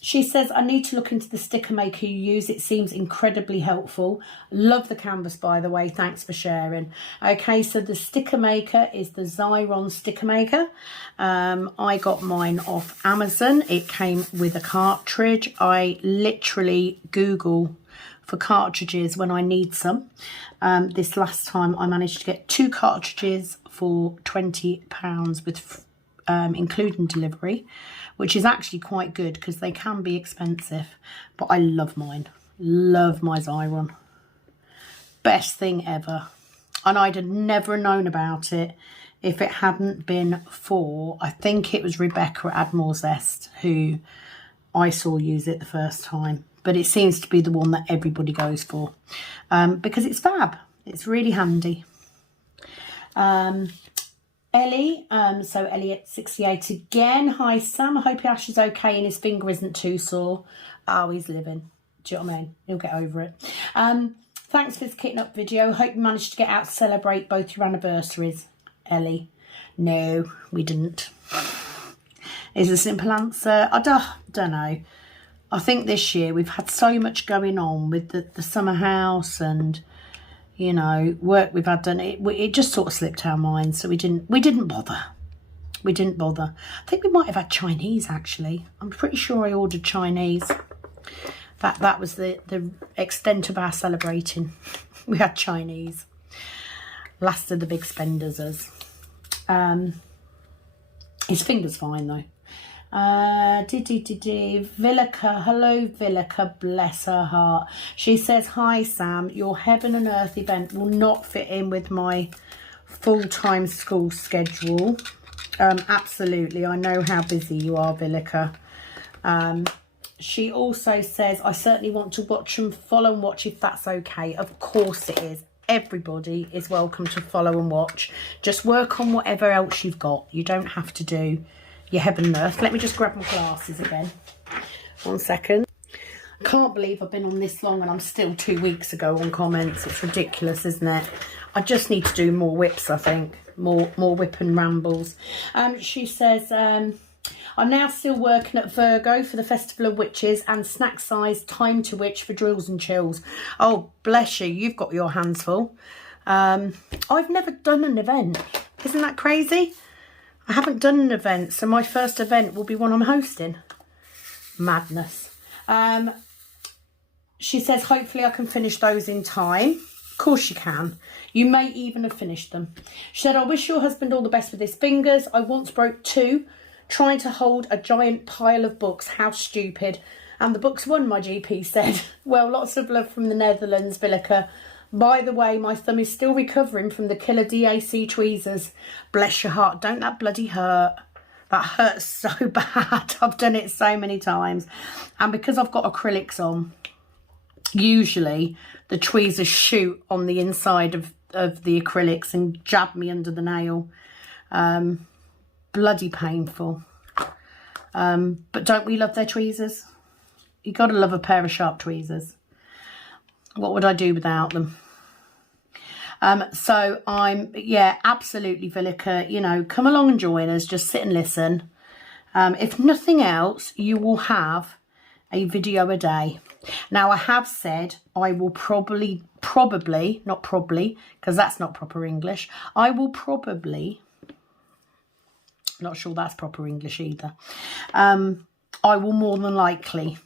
She says, I need to look into the sticker maker you use. It seems incredibly helpful. Love the canvas, by the way. Thanks for sharing. Okay, so the sticker maker is the Xyron sticker maker. I got mine off Amazon. It came with a cartridge. I literally Google for cartridges when I need some. This last time I managed to get 2 cartridges for £20 with including delivery, which is actually quite good because they can be expensive. But I love mine. Love my Xyron. Best thing ever. And I'd have never known about it if it hadn't been for, I think it was Rebecca at Admiral Zest who I saw use it the first time. But it seems to be the one that everybody goes for, because it's fab. It's really handy. Ellie, so Elliot 68 again. Hi Sam, I hope Ash is okay and his finger isn't too sore. Oh, he's living. Do you know what I mean? He'll get over it. Thanks for this kitting up video. Hope you managed to get out to celebrate both your anniversaries, Ellie. No, we didn't. Is a simple answer. I don't know. I think this year we've had so much going on with the summer house and, you know, work we've had done. It just sort of slipped our minds, so we didn't bother. We didn't bother. I think we might have had Chinese, actually. I'm pretty sure I ordered Chinese. That was the extent of our celebrating. We had Chinese. Last of the big spenders us. His finger's fine though. Villica, hello Villica, bless her heart. She says, hi Sam, your Heaven and Earth event will not fit in with my full-time school schedule. Absolutely, I know how busy you are, Villica. She also says, I certainly want to watch and follow and watch if that's okay. Of course it is. Everybody is welcome to follow and watch. Just work on whatever else you've got. You don't have to do your Heaven and Earth. Let me just grab my glasses again. 1 second. I can't believe I've been on this long and I'm still 2 weeks ago on comments. It's ridiculous, isn't it? I just need to do more whips, I think. More whip and rambles. She says, I'm now still working at Virgo for the Festival of Witches and Snack Size Time to Witch for Drills and Chills. Oh, bless you. You've got your hands full. I've never done an event. Isn't that crazy? I haven't done an event, so my first event will be one I'm hosting. Madness. She says, hopefully I can finish those in time. Of course you can. You may even have finished them. She said, I wish your husband all the best with his fingers. I once broke 2 trying to hold a giant pile of books. How stupid. And the book's won, my GP said. Well, lots of love from the Netherlands, Villica. By the way, my thumb is still recovering from the killer DAC tweezers. Bless your heart. Don't that bloody hurt. That hurts so bad. I've done it so many times. And because I've got acrylics on, usually the tweezers shoot on the inside of the acrylics and jab me under the nail. Bloody painful. But don't we love their tweezers? You got to love a pair of sharp tweezers. What would I do without them? So yeah, absolutely, Villica, you know, come along and join us. Just sit and listen. If nothing else, you will have a video a day. Now, I have said I will probably, not probably, because that's not proper English. I will probably, not sure that's proper English either. I will more than likely,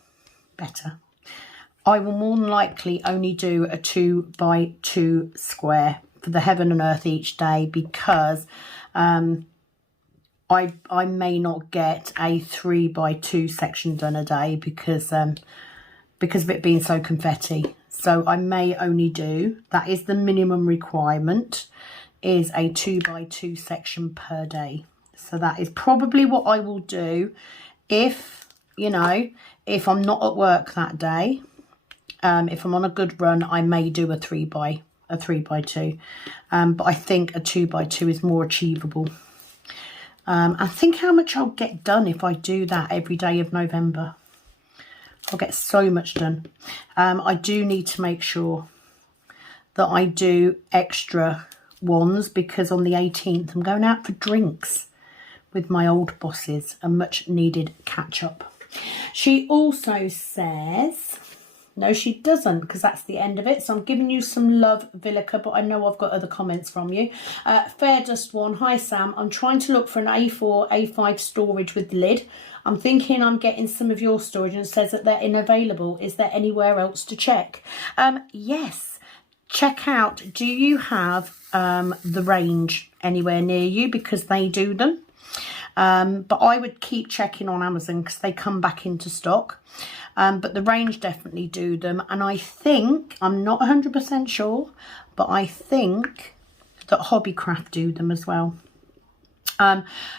I will more than likely only do a 2x2 square for the heaven and earth each day, because I may not get a 3x2 section done a day because of it being so confetti. So I may only do, that is the minimum requirement, is a 2x2 section per day. So that is probably what I will do if, you know, if I'm not at work that day. If I'm on a good run, I may do a 3x2. But I think a 2x2 is more achievable. I think how much I'll get done if I do that every day of November. I'll get so much done. I do need to make sure that I do extra ones, because on the 18th I'm going out for drinks with my old bosses, a much needed catch up. She also says, no she doesn't, because that's the end of it. So I'm giving you some love, Villica, but I know I've got other comments from you. Fair Dust One, hi Sam, I'm trying to look for an A4, A5 storage with lid. I'm thinking I'm getting some of your storage and it says that they're unavailable. Is there anywhere else to check? Yes, check out, do you have the Range anywhere near you, because they do them. But I would keep checking on Amazon because they come back into stock. But the Range definitely do them. And I think, I'm not 100% sure, but I think that Hobbycraft do them as well.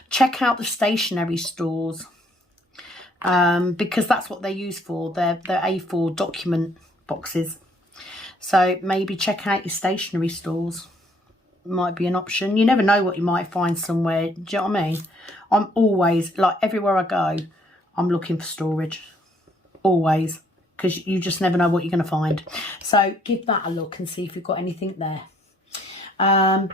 Check out the stationery stores, because that's what they're used for. They're A4 document boxes. So maybe check out your stationery stores. Might be an option. You never know what you might find somewhere. Do you know what I mean? I'm always, like, everywhere I go, I'm looking for storage. Always. Because you just never know what you're going to find. So give that a look and see if you've got anything there.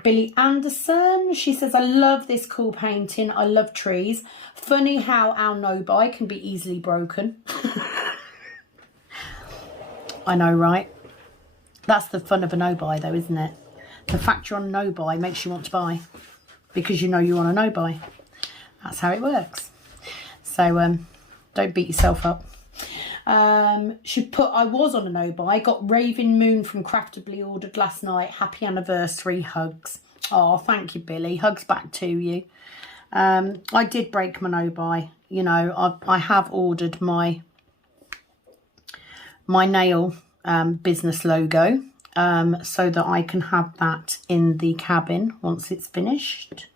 Billy Anderson, she says, I love this cool painting. I love trees. Funny how our no-buy can be easily broken. I know, right? That's the fun of a no-buy though, isn't it? The fact you're on a no-buy makes you want to buy, because you know you're on a no-buy. That's how it works. So don't beat yourself up. She put, I was on a no-buy, got Raving Moon from Craftably ordered last night. Happy anniversary, hugs. Oh, thank you, Billy. Hugs back to you. I did break my no-buy. You know, I have ordered my nail business logo, so that I can have that in the cabin once it's finished.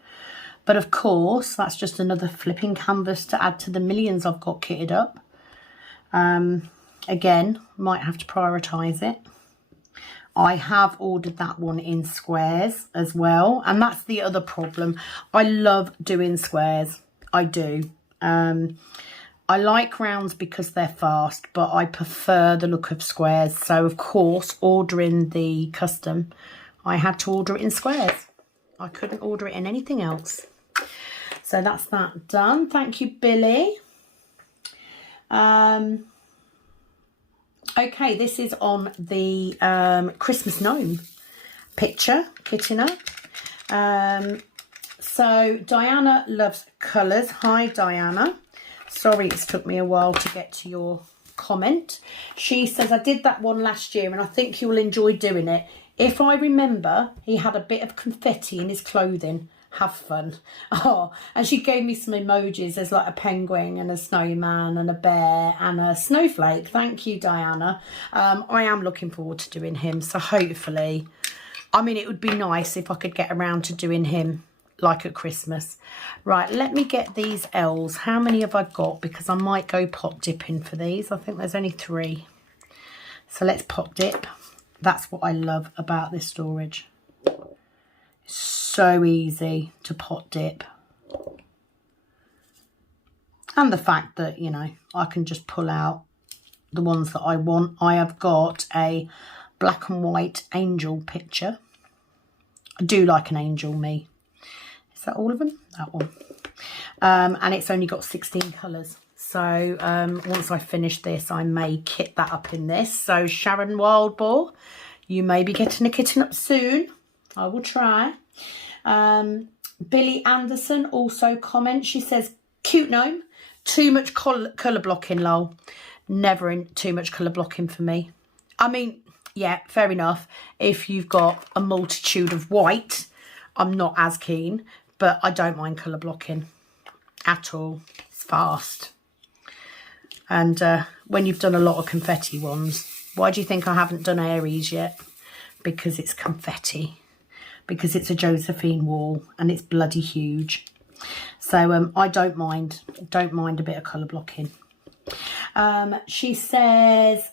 But of course, that's just another flipping canvas to add to the millions I've got kitted up. Again, might have to prioritise it. I have ordered that one in squares as well, and that's the other problem. I love doing squares. I do. I like rounds because they're fast, but I prefer the look of squares. So, of course, ordering the custom, I had to order it in squares. I couldn't order it in anything else. So that's that done. Thank you, Billy. Okay, this is on the Christmas gnome picture, kitting up. So Diana loves colours. Hi, Diana. Sorry it's took me a while to get to your comment. She says, I did that one last year and I think you will enjoy doing it. If I remember, he had a bit of confetti in his clothing. have fun. Oh, and she gave me some emojis. There's like a penguin and a snowman and a bear and a snowflake. Thank you, Diana. I am looking forward to doing him. So hopefully, I mean, it would be nice if I could get around to doing him like at Christmas. Right, let me get these L's. How many have I got? Because I might go pop dipping for these. I think there's only 3. So let's pop dip. That's what I love about this storage. It's so easy to pot dip. And the fact that, you know, I can just pull out the ones that I want. I have got a black and white angel picture. I do like an angel, me. Is that all of them? That one. And it's only got 16 colours. So once I finish this, I may kit that up in this. So Sharon Wildboar, you may be getting a kitten up soon. I will try. Billy Anderson also comments. She says, cute gnome. Too much colour blocking, lol. Never in too much colour blocking for me. I mean, yeah, fair enough. If you've got a multitude of white, I'm not as keen. But I don't mind colour blocking at all. It's fast. And when you've done a lot of confetti ones, why do you think I haven't done Aries yet? Because it's confetti. Because it's a Josephine wall and it's bloody huge. So I don't mind a bit of colour blocking. She says,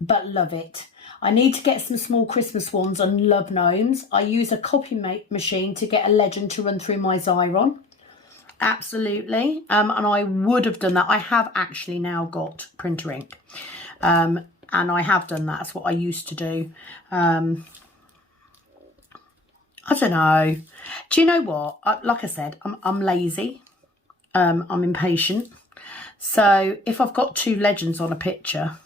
but love it. I need to get some small Christmas ones and love gnomes. I use a copy machine to get a legend to run through my Xyron. Absolutely. And I would have done that. I have actually now got printer ink. And I have done that. That's what I used to do. I don't know. Do you know what? Like I said, I'm lazy. I'm impatient. So if I've got 2 legends on a picture,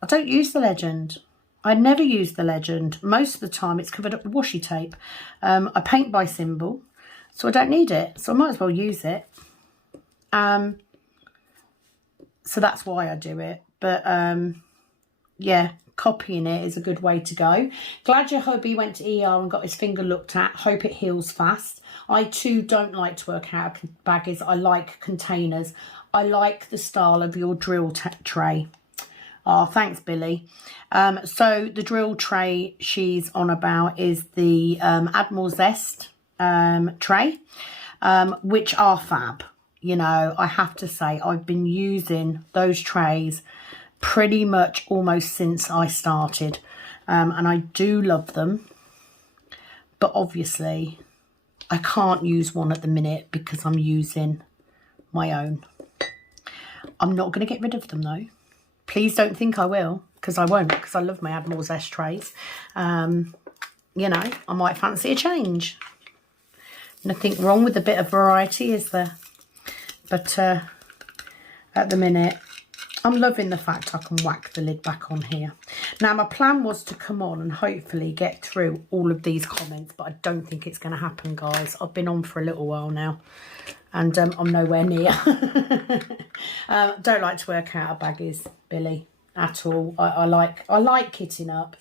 I don't use the legend. I never use the legend. Most of the time it's covered up with washi tape. I paint by symbol. So I don't need it. So I might as well use it. So that's why I do it. But yeah, copying it is a good way to go. Glad your hubby went to ER and got his finger looked at. Hope it heals fast. I too don't like to work out baggies. I like containers. I like the style of your drill tray. Oh, thanks, Billy. So the drill tray she's on about is the Admiral Zest tray, which are fab. You know, I have to say I've been using those trays pretty much almost since I started, and I do love them, but obviously I can't use one at the minute because I'm using my own. I'm not going to get rid of them though. Please don't think I will, because I won't, because I love my Admiral Zest trays. You know, I might fancy a change. Nothing wrong with a bit of variety, is there? But at the minute, I'm loving the fact I can whack the lid back on here. Now, my plan was to come on and hopefully get through all of these comments, but I don't think it's going to happen, guys. I've been on for a little while now, and I'm nowhere near. Don't like to work out of baggies, Billy, at all. I like kitting up.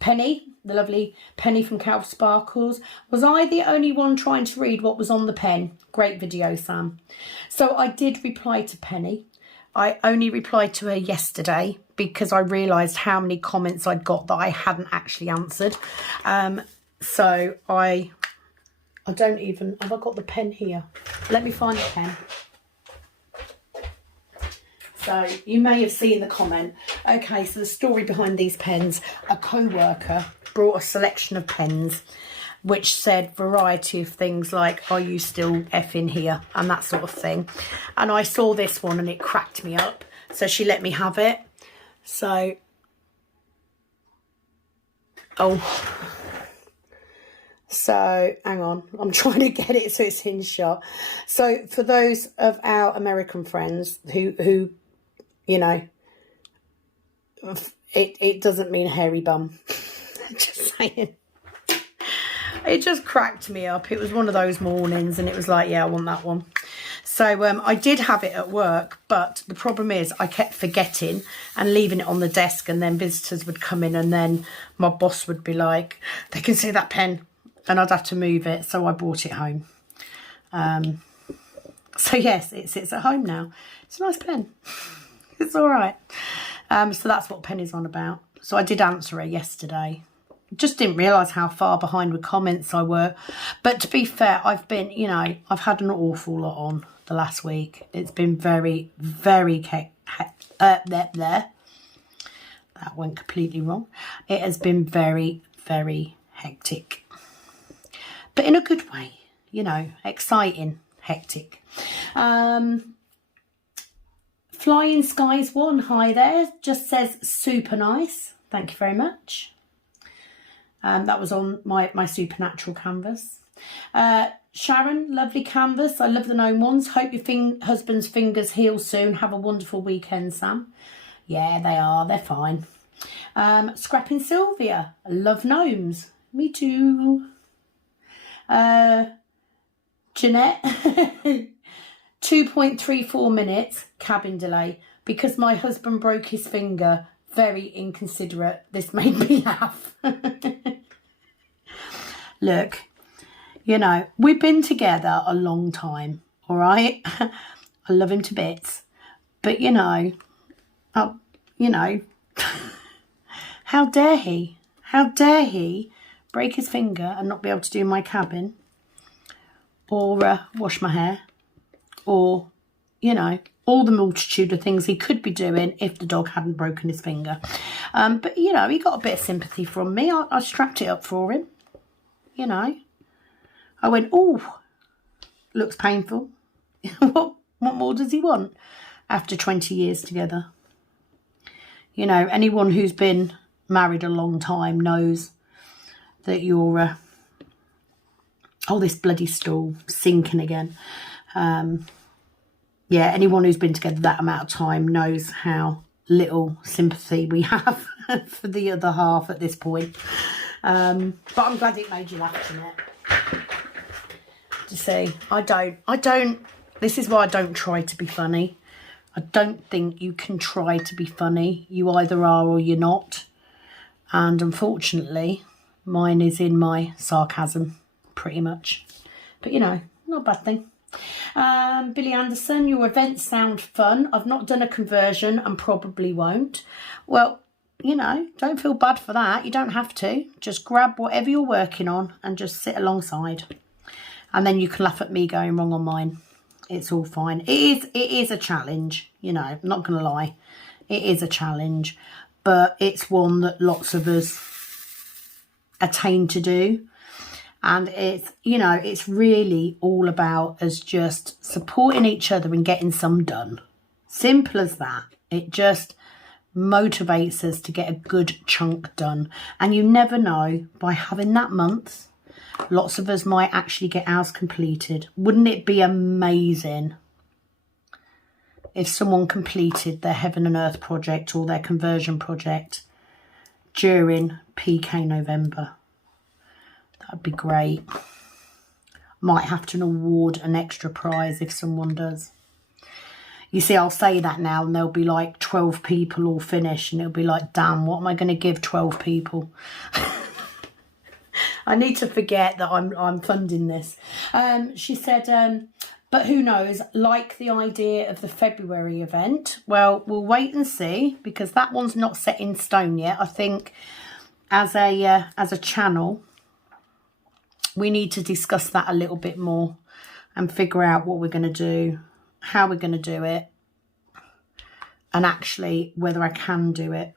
Penny, the lovely Penny from Cow Sparkles. Was I the only one trying to read what was on the pen? Great video, Sam. So I did reply to Penny. I only replied to her yesterday because I realised how many comments I'd got that I hadn't actually answered. So I don't even... Have I got the pen here? Let me find the pen. So you may have seen the comment. Okay, so the story behind these pens, a co-worker brought a selection of pens which said variety of things like, are you still effing here? And that sort of thing. And I saw this one and it cracked me up. So she let me have it. So, so hang on, I'm trying to get it so it's in shot. So for those of our American friends who you know, it doesn't mean hairy bum. Just saying. It just cracked me up. It was one of those mornings and it was like, yeah, I want that one. So I did have it at work, but the problem is I kept forgetting and leaving it on the desk, and then visitors would come in and then my boss would be like, they can see that pen. and I'd have to move it, so I brought it home. So yes, it sits at home now. It's a nice pen. It's all right. So that's what Penny's on about. So I did answer her yesterday. Just didn't realise how far behind with comments I were. But to be fair, I've been, you know, I've had an awful lot on the last week. It's been very, very that went completely wrong. It has been very, very hectic. But in a good way, you know, exciting, hectic. Flying Skies 1, hi there, just says super nice. Thank you very much. That was on my Supernatural canvas. Sharon, lovely canvas. I love the gnome ones. Hope your husband's fingers heal soon. Have a wonderful weekend, Sam. Yeah, they are. They're fine. Scrapping Sylvia. I love gnomes. Me too. Jeanette. 2.34 minutes cabin delay because my husband broke his finger. Very inconsiderate. This made me laugh. Look, you know, we've been together a long time, all right? I love him to bits. But, you know, how dare he? How dare he break his finger and not be able to do my cabin or wash my hair or, you know, all the multitude of things he could be doing if the dog hadn't broken his finger. But, you know, he got a bit of sympathy from me. I strapped it up for him, you know. I went, oh, looks painful. What more does he want after 20 years together? You know, anyone who's been married a long time knows that you're... oh, this bloody stool sinking again. Yeah, anyone who's been together that amount of time knows how little sympathy we have for the other half at this point. But I'm glad it made you laugh, Jeanette. To see, I don't, this is why I don't try to be funny. I don't think you can try to be funny. You either are or you're not. And unfortunately, mine is in my sarcasm, pretty much. But, you know, not a bad thing. Billy Anderson, your events sound fun. I've not done a conversion and probably won't. Well, you know, don't feel bad for that. You don't have to. Just grab whatever you're working on and just sit alongside. And then you can laugh at me going wrong on mine. It's all fine. It is a challenge, you know, I'm not going to lie. It is a challenge, but it's one that lots of us attain to do. And it's, you know, it's really all about us just supporting each other and getting some done. Simple as that. It just motivates us to get a good chunk done. And you never know, by having that month, lots of us might actually get ours completed. Wouldn't it be amazing if someone completed their Heaven and Earth project or their conversion project during PK November? That'd be great. Might have to award an extra prize if someone does. You see, I'll say that now and there'll be like 12 people all finished and it'll be like, damn, what am I going to give 12 people? I need to forget that I'm funding this. She said, but who knows, like the idea of the February event. Well, we'll wait and see because that one's not set in stone yet. I think as a channel, we need to discuss that a little bit more and figure out what we're going to do, how we're going to do it, and actually whether I can do it.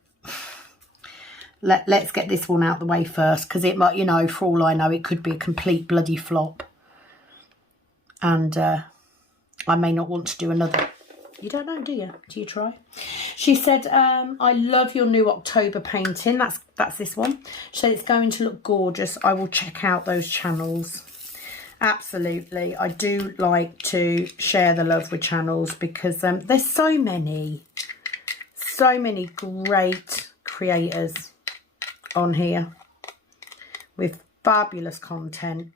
Let's get this one out the way first, because it might, you know, for all I know, it could be a complete bloody flop. And I may not want to do another. You don't know, do you? Do you try? She said, I love your new October painting. That's this one. She said it's going to look gorgeous. I will check out those channels. Absolutely. I do like to share the love with channels because there's so many great creators on here with fabulous content.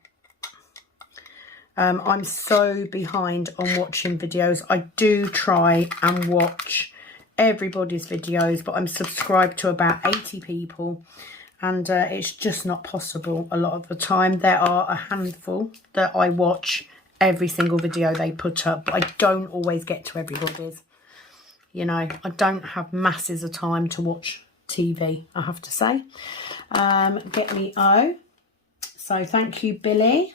I'm so behind on watching videos. I do try and watch everybody's videos, but I'm subscribed to about 80 people and it's just not possible a lot of the time. There are a handful that I watch every single video they put up, but I don't always get to everybody's. You know, I don't have masses of time to watch TV, I have to say. Get me O. So thank you, Billy.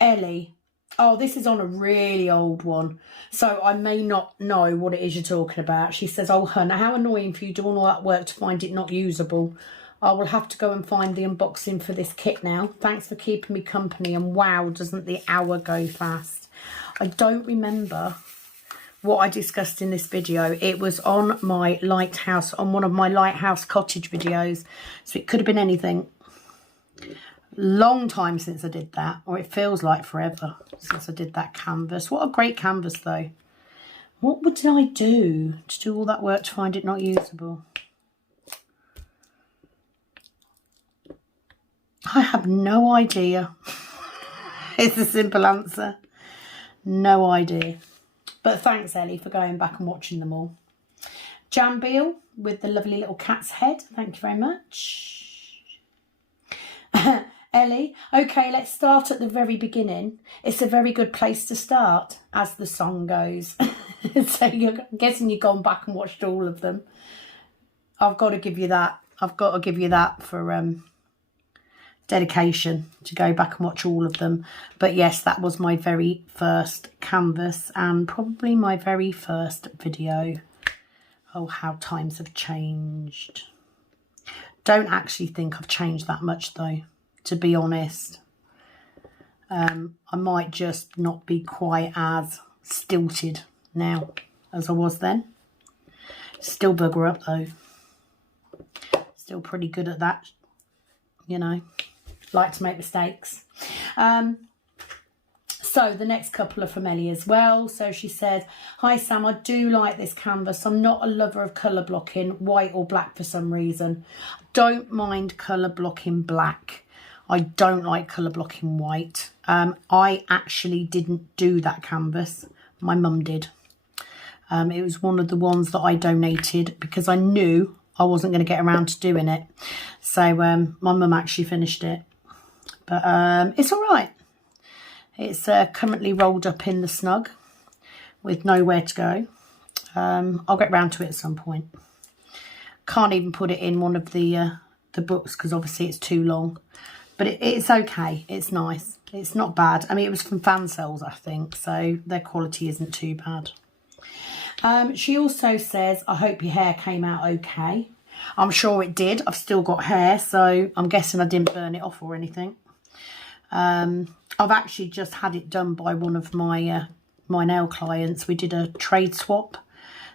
Ellie. Oh, this is on a really old one, so I may not know what it is you're talking about. She says, oh, Hannah, how annoying for you doing all that work to find it not usable. I will have to go and find the unboxing for this kit now. Thanks for keeping me company, and wow, doesn't the hour go fast. I don't remember what I discussed in this video. It was on my lighthouse, on one of my lighthouse cottage videos, so it could have been anything. Long time since I did that, or it feels like forever since I did that canvas. What a great canvas though. What did I do to do all that work to find it not usable? I have no idea. It's a simple answer. No idea. But thanks, Ellie, for going back and watching them all. Jambil with the lovely little cat's head. Thank you very much. Ellie, okay, let's start at the very beginning. It's a very good place to start, as the song goes. So I'm guessing you've gone back and watched all of them. I've got to give you that. I've got to give you that for dedication, to go back and watch all of them. But yes, that was my very first canvas and probably my very first video. Oh, how times have changed. Don't actually think I've changed that much though, to be honest. I might just not be quite as stilted now as I was then. Still bugger up though. Still pretty good at that, you know. Like to make mistakes. So the next couple are from Ellie as well. So she said, hi Sam, I do like this canvas. I'm not a lover of colour blocking white or black for some reason. Don't mind colour blocking black. I don't like colour blocking white. I actually didn't do that canvas. My mum did. It was one of the ones that I donated because I knew I wasn't going to get around to doing it. So my mum actually finished it. But it's all right. It's currently rolled up in the snug with nowhere to go. I'll get round to it at some point. Can't even put it in one of the books because obviously it's too long. But it's okay. It's nice. It's not bad. I mean, it was from Fan Cells, I think, so their quality isn't too bad. She also says, I hope your hair came out okay. I'm sure it did. I've still got hair, so I'm guessing I didn't burn it off or anything. I've actually just had it done by one of my my nail clients. We did a trade swap.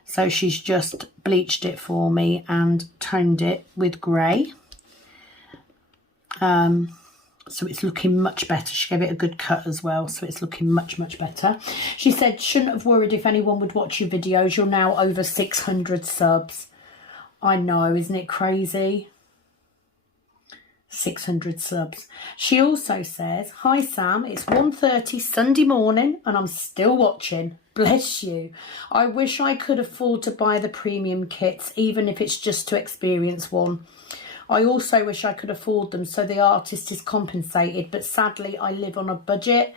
So she's just bleached it for me and toned it with grey. So it's looking much better. She gave it a good cut as well, so it's looking much, much better. She said, shouldn't have worried if anyone would watch your videos. You're now over 600 subs. I know, isn't it crazy? 600 subs. She also says, hi Sam, it's 1:30 Sunday morning and I'm still watching. Bless you. I wish I could afford to buy the premium kits, even if it's just to experience one. I also wish I could afford them so the artist is compensated, but sadly I live on a budget.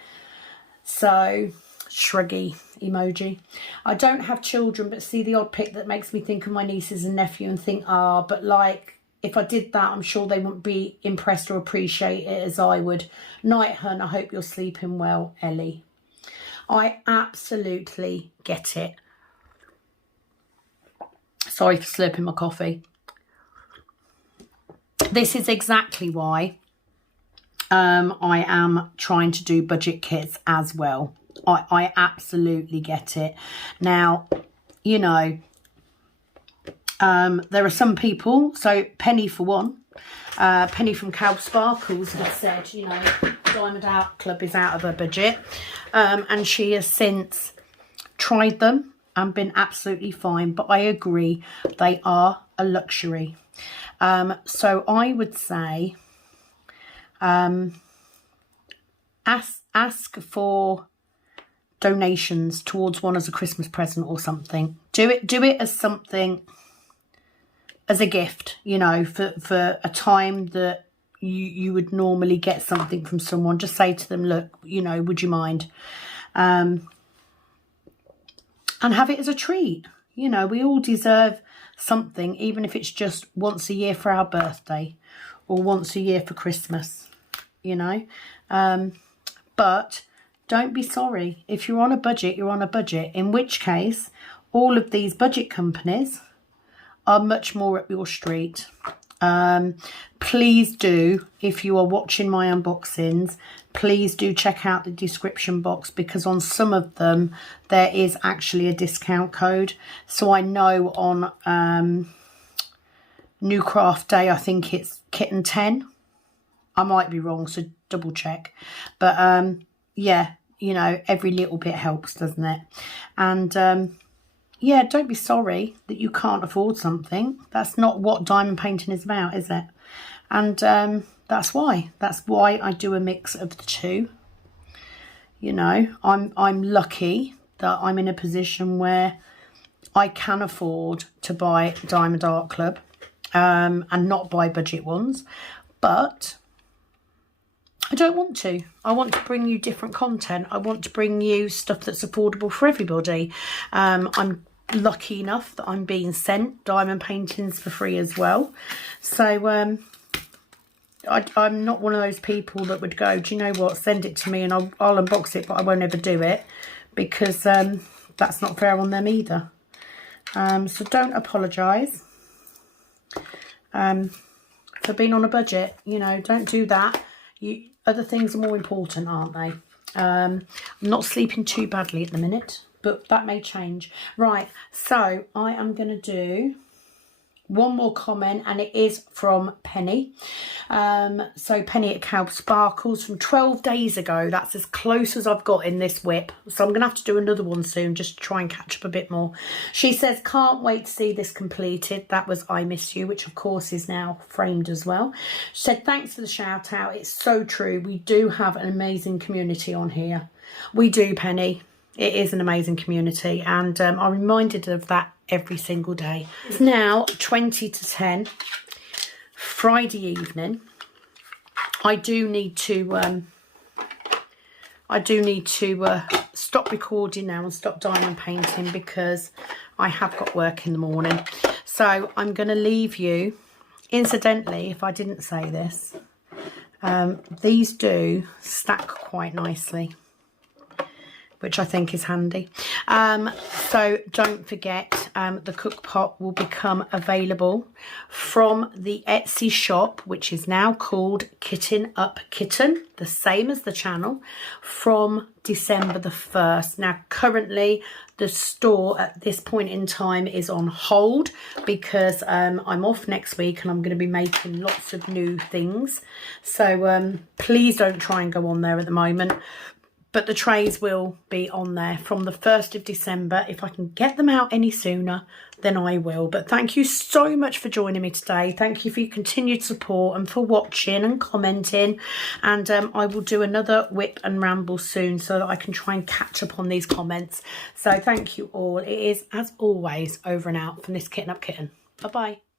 So, shruggy emoji. I don't have children, but see the odd pic that makes me think of my nieces and nephew and think, but like, if I did that, I'm sure they wouldn't be impressed or appreciate it as I would. Night, hun, I hope you're sleeping well, Ellie. I absolutely get it. Sorry for slurping my coffee. This is exactly why I am trying to do budget kits as well. I absolutely get it. Now, you know, there are some people, so Penny for one, Penny from Cow Sparkles has said, you know, Diamond Art Club is out of her budget. And she has since tried them and been absolutely fine. But I agree, they are a luxury. So I would say ask for donations towards one as a Christmas present or something. Do it as something as a gift, you know, for a time that you would normally get something from someone. Just say to them, look, you know, would you mind? And have it as a treat. You know, we all deserve something, even if it's just once a year for our birthday or once a year for Christmas, you know. But don't be sorry. If you're on a budget, you're on a budget, in which case all of these budget companies are much more up your street. Please do, if you are watching my unboxings, please do check out the description box, because on some of them there is actually a discount code. So I know on New Craft Day, I think it's Kitten 10. I might be wrong, so double check. But yeah, you know, every little bit helps, doesn't it? And yeah, don't be sorry that you can't afford something. That's not what diamond painting is about, is it? And that's why I do a mix of the two. You know, I'm lucky that I'm in a position where I can afford to buy Diamond Art Club and not buy budget ones, but I don't want to. I want to bring you different content. I want to bring you stuff that's affordable for everybody. I'm lucky enough that I'm being sent diamond paintings for free as well. So I'm not one of those people that would go, do you know what, send it to me and I'll unbox it, but I won't ever do it, because that's not fair on them either. So don't apologise for being on a budget. You know, don't do that. Other things are more important, aren't they? I'm not sleeping too badly at the minute, but that may change. Right, so I am going to do one more comment, and it is from Penny. So Penny at Cow Sparkles from 12 days ago. That's as close as I've got in this whip. So I'm going to have to do another one soon, just to try and catch up a bit more. She says, can't wait to see this completed. That was I Miss You, which of course is now framed as well. She said, thanks for the shout out. It's so true. We do have an amazing community on here. We do, Penny. It is an amazing community, and I'm reminded of that every single day. It's now 20 to 10, Friday evening. I do need to stop recording now and stop diamond painting, because I have got work in the morning. So I'm going to leave you. Incidentally, if I didn't say this, these do stack quite nicely, which I think is handy. So don't forget, the cook pot will become available from the Etsy shop, which is now called Kitten Up Kitten, the same as the channel, from December the 1st. Now, currently, the store at this point in time is on hold, because I'm off next week and I'm going to be making lots of new things. So please don't try and go on there at the moment. But the trays will be on there from the 1st of December. If I can get them out any sooner, then I will. But thank you so much for joining me today. Thank you for your continued support and for watching and commenting. And I will do another whip and ramble soon, so that I can try and catch up on these comments. So thank you all. It is, as always, over and out from this Kitten Up Kitten. Bye-bye.